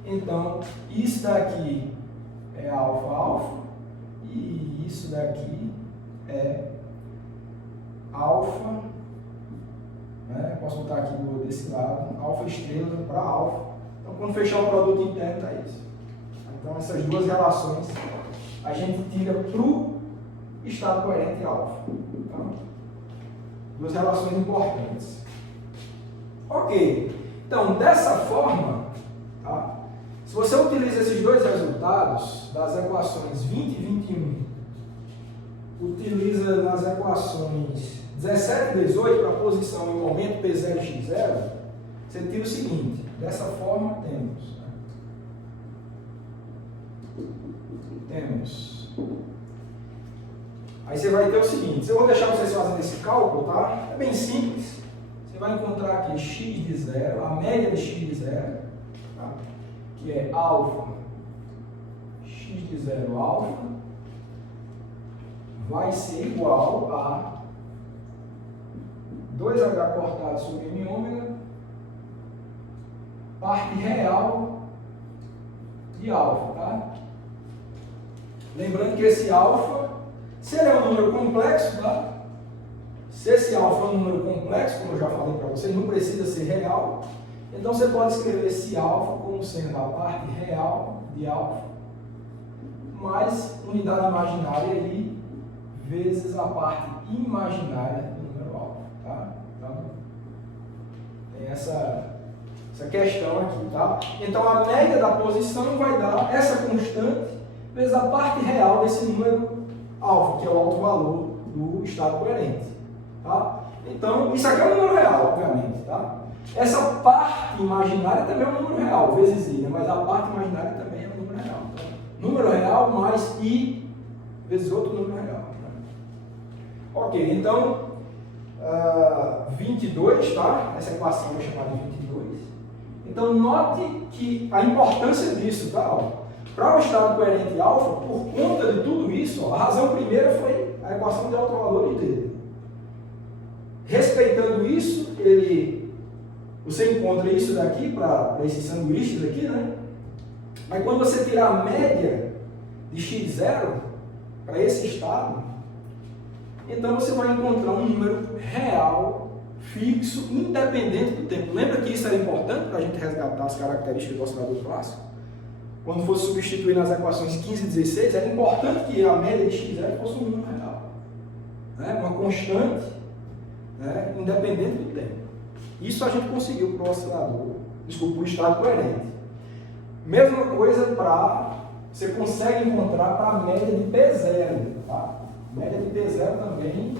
Então, isso daqui é alfa alfa, e isso daqui é alfa. Né? Posso botar aqui desse lado, alfa estrela para alfa. Então, quando fechar o produto interno, está isso. Então, essas duas relações a gente tira para o estado coerente alfa. Então, duas relações importantes. Ok. Então, dessa forma, tá? Se você utiliza esses dois resultados das equações 20 e 21, utiliza nas equações 17 e 18 para a posição e o momento P0 e X0, você tira o seguinte, dessa forma temos, aí você vai ter o seguinte, eu vou deixar vocês fazendo esse cálculo, tá? É bem simples, você vai encontrar aqui x de 0, a média de x de 0, tá? Que é alfa, x de 0 alfa, vai ser igual a 2h cortado sobre m ômega, parte real de alfa, tá? Lembrando que esse alfa, se ele é um número complexo, tá? Se esse alfa é um número complexo, como eu já falei para vocês, não precisa ser real. Então você pode escrever esse alfa como sendo a parte real de alfa, mais unidade imaginária aí, vezes a parte imaginária do número alfa, tá? Então, tem essa questão aqui, tá? Então, a média da posição vai dar essa constante vezes a parte real desse número alfa, que é o alto valor do estado coerente, tá? Então, isso aqui é um número real, obviamente, tá? Essa parte imaginária também é um número real, vezes i, né? Mas a parte imaginária também é um número real. Então, número real mais i vezes outro número real. Né? Ok, então, 22, tá? Essa equação eu vou chamar de 22. Então, note que a importância disso, tá? Para o estado coerente alfa, por conta de tudo isso, ó, a razão primeira foi a equação de alto valor dele. Respeitando isso, você encontra isso daqui para esses sanduíches aqui, né? Mas quando você tirar a média de x0 para esse estado, então você vai encontrar um número real, fixo, independente do tempo. Lembra que isso era importante para a gente resgatar as características do oscilador clássico? Quando fosse substituir nas equações 15 e 16, era importante que a média de x0 fosse um número real. Né? Uma constante, né? Independente do tempo. Isso a gente conseguiu para o oscilador, desculpa, para o estado coerente. Mesma coisa você consegue encontrar para a média de P0. Tá? A média de P0 também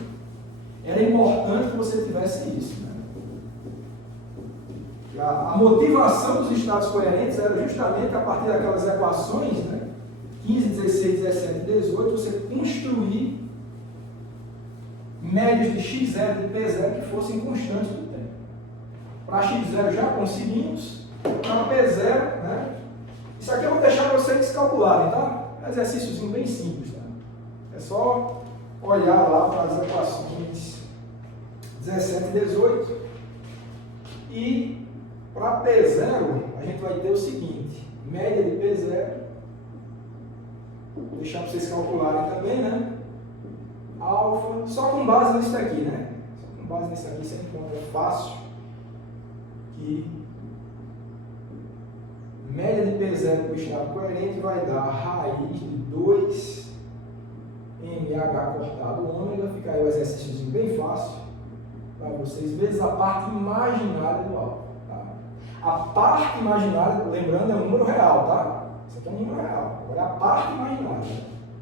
era importante que você tivesse isso. Né? A motivação dos estados coerentes era justamente a partir daquelas equações, né? 15, 16, 17 e 18, você construir médias de x0 e de P0 que fossem constantes do tempo. Para x0 já conseguimos, para P0, né? Isso aqui eu vou deixar para vocês calcularem, tá? É um exercíciozinho bem simples, tá? É só olhar lá para as equações 17 e 18 e para P0 a gente vai ter o seguinte, média de P0, vou deixar para vocês calcularem também, né? Alfa, só com base nisso aqui, né? Só com base nisso aqui você encontra fácil que média de P0 para o estado coerente vai dar raiz de 2 MH cortado ômega, fica aí o exercício bem fácil para vocês, vezes a parte imaginária do alfa. Tá? A parte imaginária, lembrando, é um número real, tá? Isso aqui é um número real. Agora é a parte imaginária,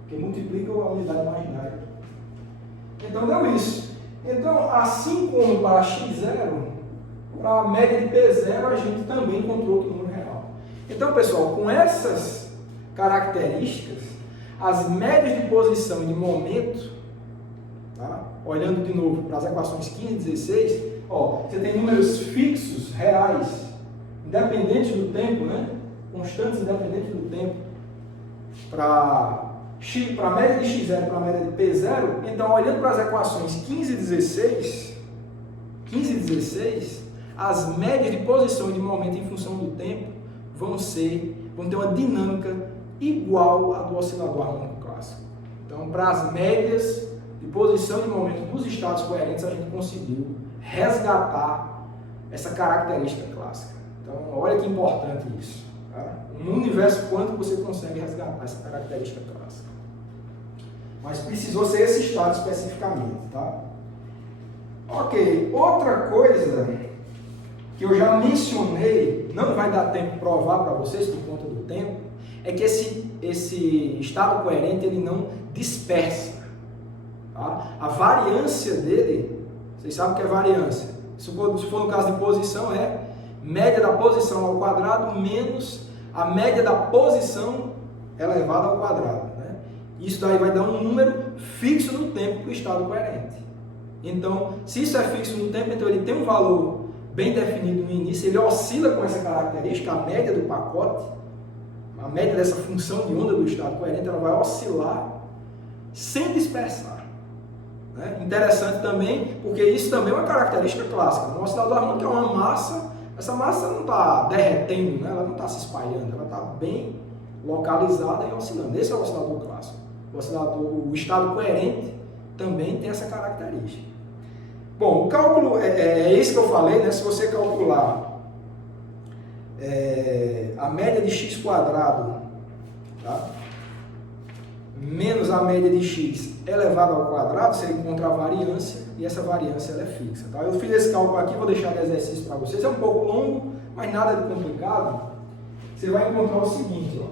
que multiplica a unidade imaginária. Então deu isso. Então, assim como para x0, para a média de P0, a gente também encontrou outro número real. Então, pessoal, com essas características, as médias de posição e de momento, tá? Olhando de novo para as equações 15 e 16, ó, você tem números fixos, reais, independentes do tempo, né? Constantes independentes do tempo, para a média de x0 para a média de p0. Então, olhando para as equações 15 e 16, as médias de posição e de momento em função do tempo vão ter uma dinâmica igual à do oscilador harmônico clássico. Então, para as médias de posição e de momento dos estados coerentes, a gente conseguiu resgatar essa característica clássica. Então, olha que importante isso. Tá? No universo quântico você consegue resgatar essa característica clássica. Mas precisou ser esse estado especificamente, tá? Ok, outra coisa que eu já mencionei, não vai dar tempo de provar para vocês por conta do tempo, é que esse estado coerente ele não dispersa. Tá? A variância dele, vocês sabem o que é variância. Se for no caso de posição, é média da posição ao quadrado menos a média da posição elevada ao quadrado. Né? Isso daí vai dar um número fixo no tempo para o estado coerente. Então, se isso é fixo no tempo, então ele tem um valor bem definido no início, ele oscila com essa característica, a média do pacote, a média dessa função de onda do estado coerente, ela vai oscilar sem dispersar. Né? Interessante também, porque isso também é uma característica clássica. No oscilador harmônico é uma massa, essa massa não está derretendo, né? Ela não está se espalhando, ela está bem localizada e oscilando. Esse é o oscilador clássico. O estado coerente também tem essa característica. Bom, o cálculo é isso que eu falei, né? Se você calcular a média de x quadrado, tá? Menos a média de x elevado ao quadrado, você encontra a variância, e essa variância ela é fixa. Tá? Eu fiz esse cálculo aqui, vou deixar de exercício para vocês, é um pouco longo, mas nada de complicado. Você vai encontrar o seguinte, ó.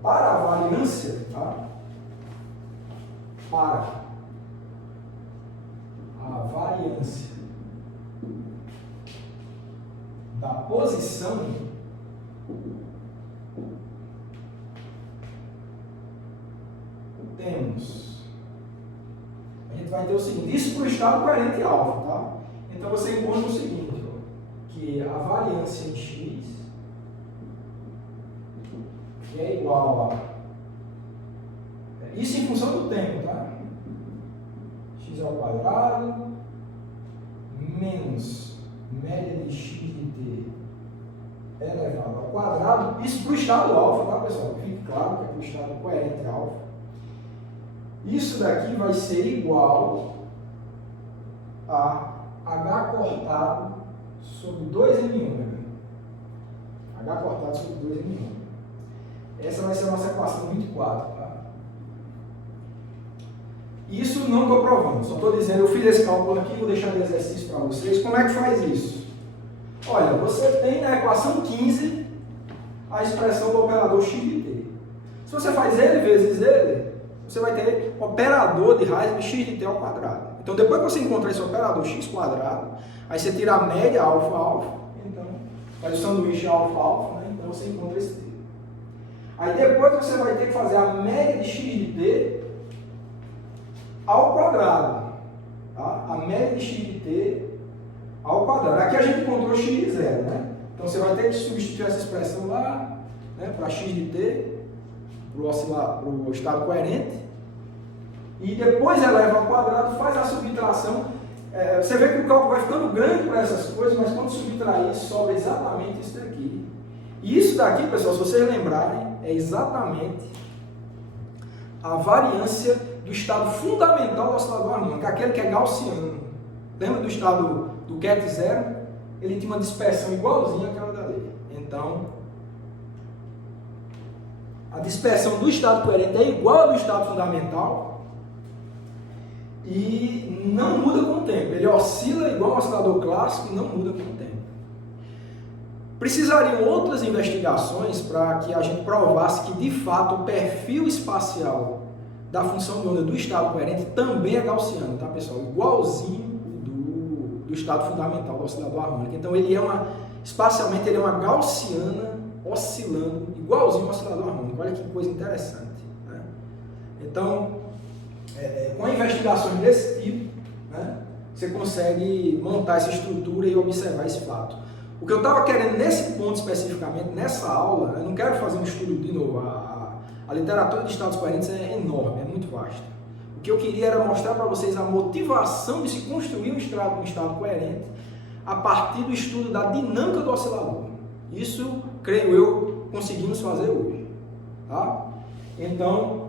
Para a variância, tá? Para a variância da posição temos, a gente vai ter o seguinte, isso para o estado coerente alfa, tá? Então você encontra o seguinte, ó, que a variância em x é igual a, isso em função do tempo, tá? X ao quadrado menos média de x de t elevado ao quadrado, isso para o estado alfa, tá, pessoal? Fique claro que é para o estado coerente alfa. Isso daqui vai ser igual a h cortado sobre 2m1. H cortado sobre 2m1. Essa vai ser a nossa equação 24, tá? Isso não estou provando, só estou dizendo, eu fiz esse cálculo aqui, vou deixar de exercício para vocês. Como é que faz isso? Olha, você tem na equação 15 a expressão do operador x de t. Se você faz ele vezes ele, você vai ter operador de raiz de x de t ao quadrado. Então, depois que você encontrar esse operador x quadrado, aí você tira a média alfa, alfa, então, faz o sanduíche alfa, alfa, né? Então você encontra esse t. Aí depois você vai ter que fazer a média de x de t ao quadrado. Tá? A média de x de t ao quadrado. Aqui a gente encontrou x de zero, né? Então você vai ter que substituir essa expressão lá, né, para x de t, para o estado coerente, e depois eleva ao quadrado, faz a subtração. Você vê que o cálculo vai ficando grande para essas coisas, mas quando subtrair, sobra exatamente isso daqui. E isso daqui, pessoal, se vocês lembrarem, é exatamente a variância do estado fundamental do oscilador harmônico, aquele que é gaussiano. Lembra do estado do Ket zero? Ele tinha uma dispersão igualzinha àquela dali. Então, a dispersão do estado coerente é igual à do estado fundamental e não muda com o tempo. Ele oscila igual um oscilador clássico e não muda com o tempo. Precisariam outras investigações para que a gente provasse que, de fato, o perfil espacial da função de onda do estado coerente também é gaussiano, tá, pessoal? Igualzinho do estado fundamental do oscilador harmônico. Então, espacialmente, ele é uma gaussiana oscilando, igualzinho ao oscilador harmônico. Olha que coisa interessante, né? Então, com investigações desse tipo, né, você consegue montar essa estrutura e observar esse fato. O que eu estava querendo nesse ponto especificamente, nessa aula, eu não quero fazer um estudo de novo, a literatura de estados coerentes é enorme, é muito vasta. O que eu queria era mostrar para vocês a motivação de se construir um estado coerente a partir do estudo da dinâmica do oscilador. Isso, creio eu, conseguimos fazer hoje. Tá? Então,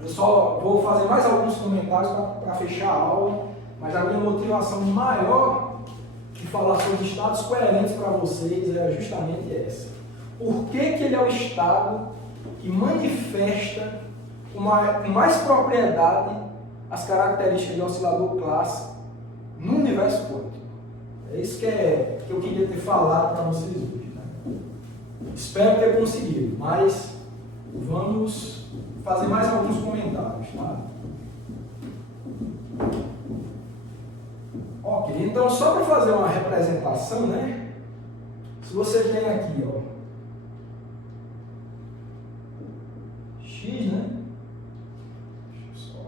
eu só vou fazer mais alguns comentários para fechar a aula, mas a minha motivação maior de falar sobre estados coerentes para vocês é justamente essa. Por que ele é o estado que manifesta com mais propriedade as características de oscilador clássico no universo quântico? É isso que eu queria ter falado para vocês hoje, né? Espero ter conseguido, mas vamos fazer mais alguns comentários, tá? Ok, então só para fazer uma representação, né? Se você tem aqui, ó, X, né? Deixa eu só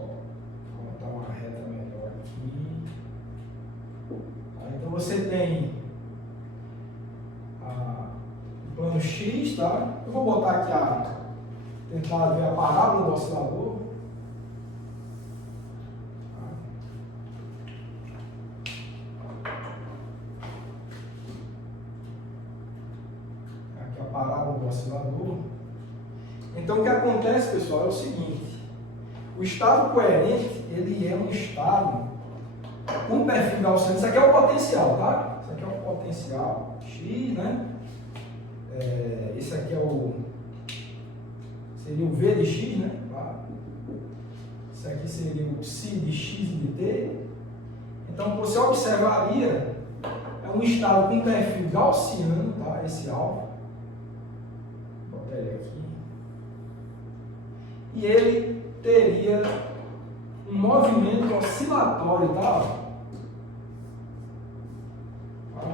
botar uma reta melhor aqui. Então você tem o plano X, tá? Eu vou botar aqui tentar ver a parábola do oscilador. Aqui a parábola do oscilador. Então o que acontece, pessoal, é o seguinte: o estado coerente, ele é um estado com perfil gaussiano. Isso aqui é o potencial, tá? Isso aqui é o potencial X, né? Esse aqui seria o V de X, né? Isso aqui seria o psi de X e de T. Então, você observaria, é um estado com perfil gaussiano, tá? Esse alfa. Vou botar ele aqui. E ele teria um movimento oscilatório, tá?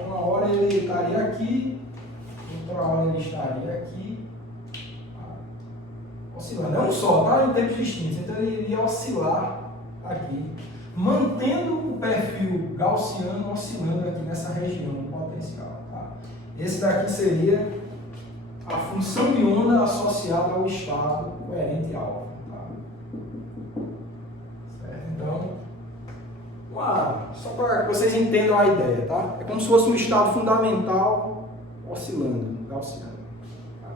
Uma hora ele estaria aqui, outra hora ele estaria aqui, oscilando. É um só, tá? Em tempos distintos. Então ele iria oscilar aqui, mantendo o perfil gaussiano oscilando aqui nessa região do potencial, tá? Esse daqui seria a função de onda associada ao estado coerente alfa, tá? Certo? Então, só para que vocês entendam a ideia, tá? É como se fosse um estado fundamental oscilando, gaussiano. Tá?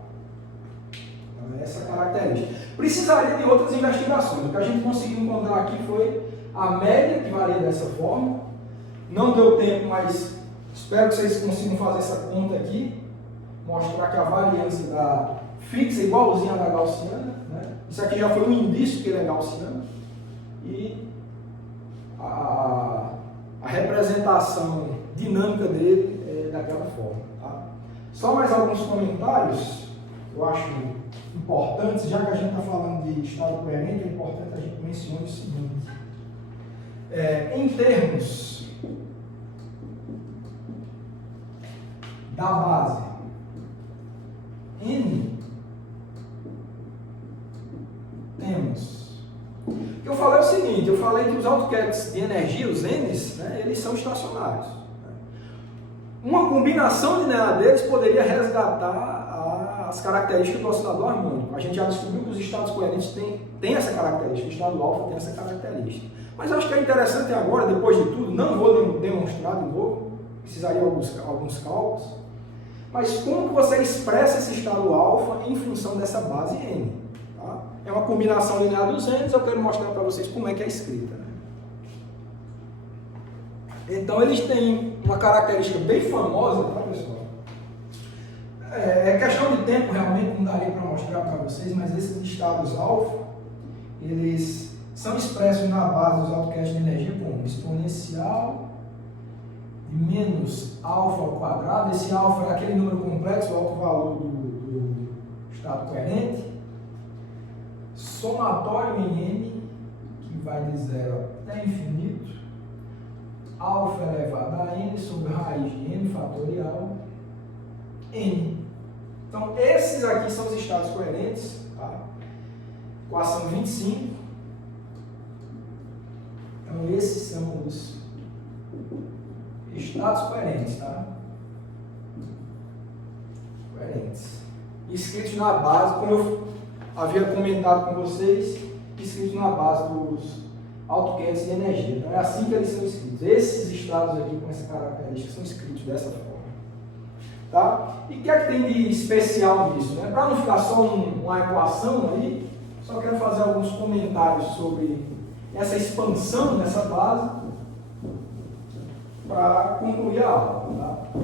Então, essa é a característica. Precisaria de outras investigações. O que a gente conseguiu encontrar aqui foi a média, que varia dessa forma. Não deu tempo, mas espero que vocês consigam fazer essa conta aqui. Mostrar que a variância da fixa é igualzinha à da gaussiana, né? Isso aqui já foi um indício que ele é gaussiano. E a representação dinâmica dele é daquela forma, tá? Só mais alguns comentários que eu acho importantes, já que a gente está falando de estado coerente, é importante a gente mencionar o seguinte: em termos da base N, temos. O que eu falei é o seguinte: eu falei que os autoquetes de energia, os N's, né, eles são estacionários. Uma combinação linear deles poderia resgatar as características do oscilador harmônico. A gente já descobriu que os estados coerentes têm essa característica, o estado alfa tem essa característica. Mas eu acho que é interessante agora, depois de tudo, não vou demonstrar de novo, precisaria alguns cálculos, mas como que você expressa esse estado alfa em função dessa base N? Tá? É uma combinação linear dos N's, eu quero mostrar para vocês como é que é escrita. Né? Então eles têm uma característica bem famosa, tá, pessoal? É questão de tempo, realmente, não daria para mostrar mostrar para vocês, mas esses estados alfa, eles são expressos na base dos AutoCAD de energia como exponencial de menos alfa ao quadrado. Esse alfa é aquele número complexo, o alto valor do estado coerente. Somatório em n, que vai de 0 até infinito. Alfa elevado a n sobre raiz de n fatorial n. Então, esses aqui são os estados coerentes, tá? Equação 25. Então, esses são os estados coerentes, tá? Coerentes. Escritos na base, como eu havia comentado com vocês, escritos na base dos AutoCADs de energia. Então, é assim que eles são escritos. Esses estados aqui com essa característica são escritos dessa forma. Tá? E o que é que tem de especial nisso? Né? Para não ficar só uma equação aí, só quero fazer alguns comentários sobre essa expansão nessa base para concluir a aula. Tá?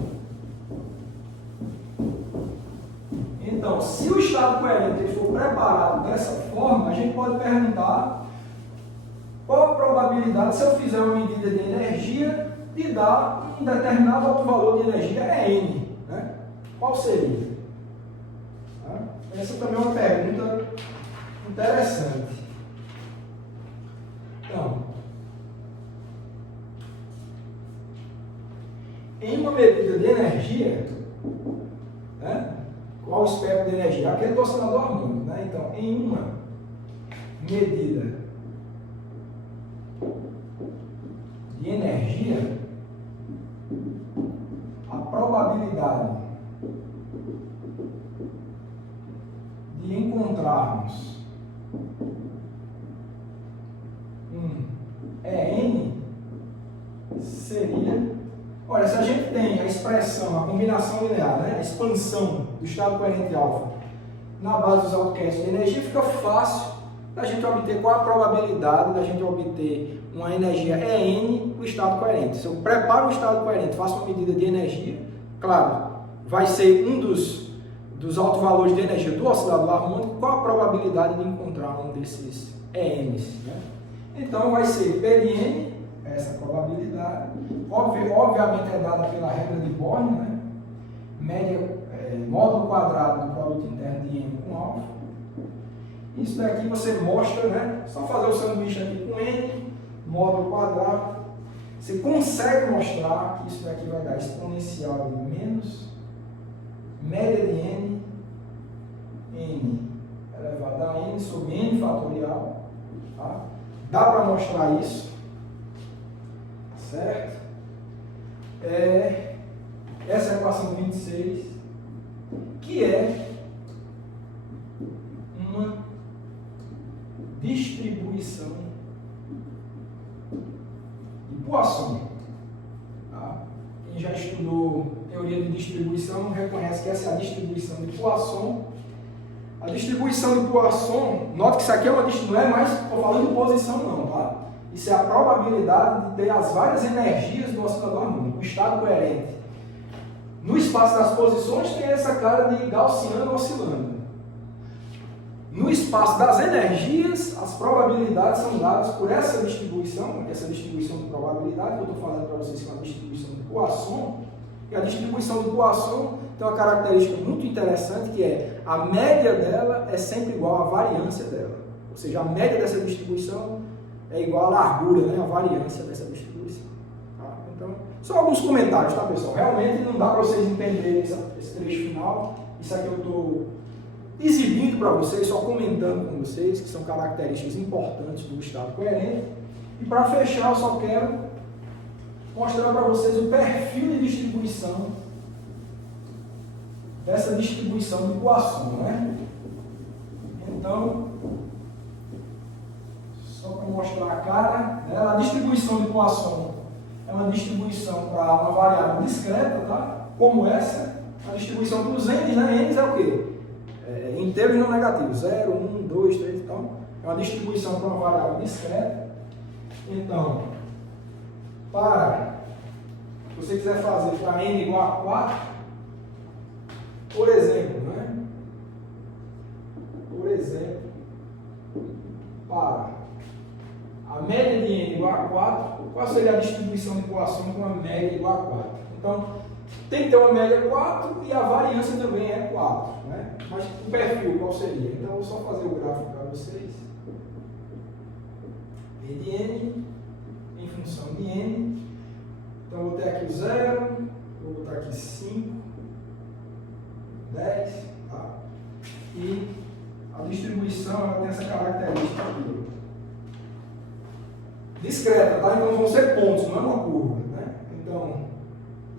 Então, se o estado coerente ele for preparado dessa forma, a gente pode perguntar qual a probabilidade, se eu fizer uma medida de energia, de dar um determinado alto valor de energia, é N. Né? Qual seria? Tá? Essa também é uma pergunta interessante. Então, em uma medida de energia, né? Qual o espectro de energia? Aquele do oscilador harmônico. Né? Então, em uma medida de energia, a probabilidade de encontrarmos um EN seria... Olha, se a gente tem a expressão, a combinação linear, né? A expansão do estado coerente alfa na base dos AutoCADs de energia, fica fácil da gente obter qual a probabilidade da gente obter uma energia EN no estado coerente. Se eu preparo o estado coerente, faço uma medida de energia, claro, vai ser um dos altos valores de energia do oscilador harmônico, qual a probabilidade de encontrar um desses ENs? Né? Então, vai ser P de N, essa probabilidade, obviamente é dada pela regra de Born, né? Média, módulo quadrado do produto interno de N com alfa. Isso daqui você mostra, né? Só fazer o sanduíche aqui com N, módulo quadrado. Você consegue mostrar que isso daqui vai dar exponencial de menos média de N, N elevado a N sobre N fatorial. Tá? Dá para mostrar isso. Certo? Essa é a equação 26, que é uma distribuição de Poisson. Tá? Quem já estudou teoria de distribuição reconhece que essa é a distribuição de Poisson. A distribuição de Poisson, note que isso aqui não é mais, estou falando de posição não, tá? Isso é a probabilidade de ter as várias energias do oscilador harmônico, o estado coerente. No espaço das posições tem essa cara de gaussiano oscilando. No espaço das energias, as probabilidades são dadas por essa distribuição de probabilidade, que eu estou falando para vocês que é uma distribuição de Poisson. E a distribuição de Poisson tem uma característica muito interessante, que é a média dela é sempre igual à variância dela. Ou seja, a média dessa distribuição é igual à largura, né? A variância dessa distribuição. Tá? Então, só alguns comentários, tá, pessoal? Realmente não dá para vocês entenderem esse trecho final. Isso aqui eu estou exibindo para vocês, só comentando com vocês, que são características importantes do estado coerente. E para fechar, eu só quero mostrar para vocês o perfil de distribuição dessa distribuição de Poisson, né? Então, só para mostrar a cara, né? A distribuição de Poisson é uma distribuição para uma variável discreta, tá? Como essa, a distribuição dos N's, né? N's é o quê? Inteiros não negativos, 0, 1, 2, 3, então, é uma distribuição para uma variável discreta. Então, se você quiser fazer para n igual a 4, por exemplo, né? exemplo, para a média de n igual a 4, qual seria a distribuição de Poisson com a média igual a 4? Então, tem que ter uma média 4 e a variância também é 4. Né? Mas o perfil qual seria? Então, eu vou só fazer o gráfico para vocês. E de n em função de n. Então, eu vou ter aqui o 0, vou botar aqui 5, 10, tá? E a distribuição ela tem essa característica aqui. Discreta, tá? Então vão ser pontos, não é uma curva, né? Então,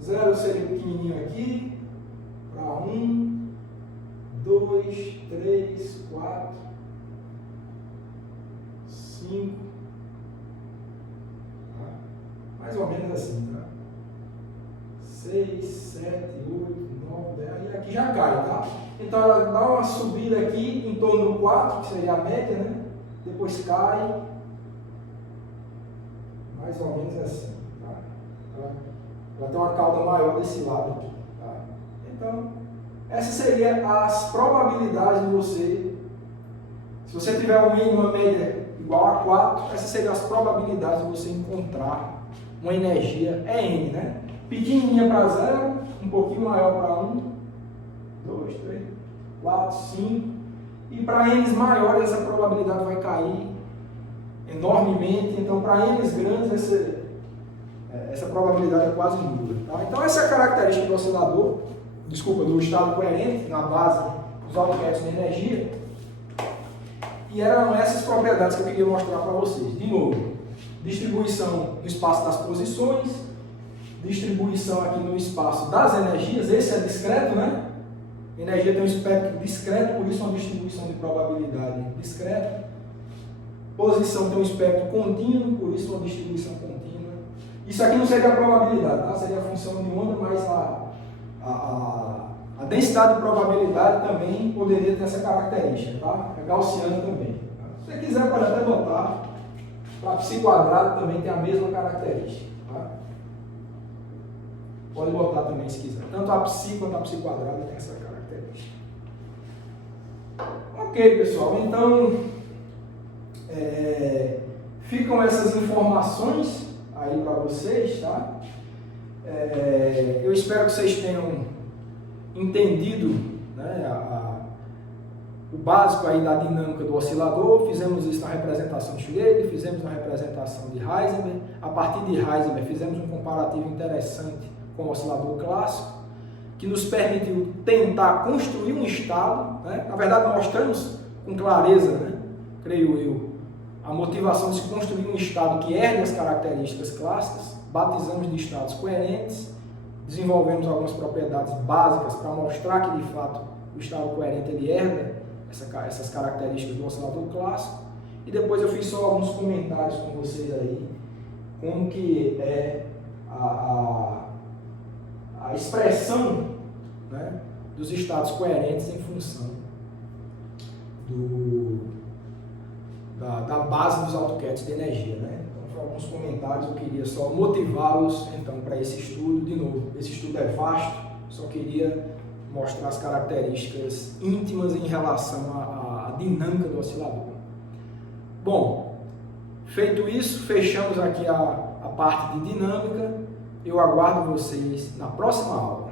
0 seria pequenininho aqui, para 1, 2, 3, 4, 5, tá? Mais ou menos assim, tá? 6, 7, 8, 9, 10, e aqui já cai, tá? Então ela dá uma subida aqui em torno do 4, que seria a média, né? Depois cai, mais ou menos assim, tá? Ela tem uma cauda maior desse lado aqui, tá? Então, essa seria as probabilidades de você, se você tiver uma média igual a 4, essas seriam as probabilidades de você encontrar uma energia, é N, né? Pequenininha para 0, um pouquinho maior para 1, 2, 3, 4, 5, e para N's maiores essa probabilidade vai cair enormemente, então para N's grandes essa probabilidade é quase nula. Tá? Então essa é a característica do oscilador, do estado coerente na base dos autoquetes de energia, e eram essas propriedades que eu queria mostrar para vocês. De novo, distribuição no espaço das posições, distribuição aqui no espaço das energias, esse é discreto, né? A energia tem um espectro discreto, por isso uma distribuição de probabilidade discreta. Posição tem um espectro contínuo, por isso uma distribuição contínua. Isso aqui não seria a probabilidade, tá? Seria a função de onda, mas a densidade de probabilidade também poderia ter essa característica, tá? É gaussiana também. Tá? Se você quiser, pode até botar. Para psi quadrado também tem a mesma característica. Tá? Pode botar também se quiser. Tanto a psi quanto a psi quadrada tem essa característica. Ok, pessoal. Então, ficam essas informações aí para vocês, tá? Eu espero que vocês tenham entendido, né, o básico aí da dinâmica do oscilador. Fizemos isso na representação de Schrödinger, fizemos na representação de Heisenberg. A partir de Heisenberg fizemos um comparativo interessante com o oscilador clássico, que nos permitiu tentar construir um estado, né? Na verdade mostramos com clareza, né, creio eu, a motivação de se construir um estado que herde as características clássicas. Batizamos de estados coerentes, desenvolvemos algumas propriedades básicas para mostrar que de fato o estado coerente ele herda essas características do oscilador clássico, e depois eu fiz só alguns comentários com vocês aí, como que é a expressão, né, dos estados coerentes em função da base dos autoquetes de energia, né? Então, foram alguns comentários, eu queria só motivá-los então para esse estudo. De novo, esse estudo é vasto, só queria mostrar as características íntimas em relação à dinâmica do oscilador. Bom, feito isso, fechamos aqui a parte de dinâmica. Eu aguardo vocês na próxima aula.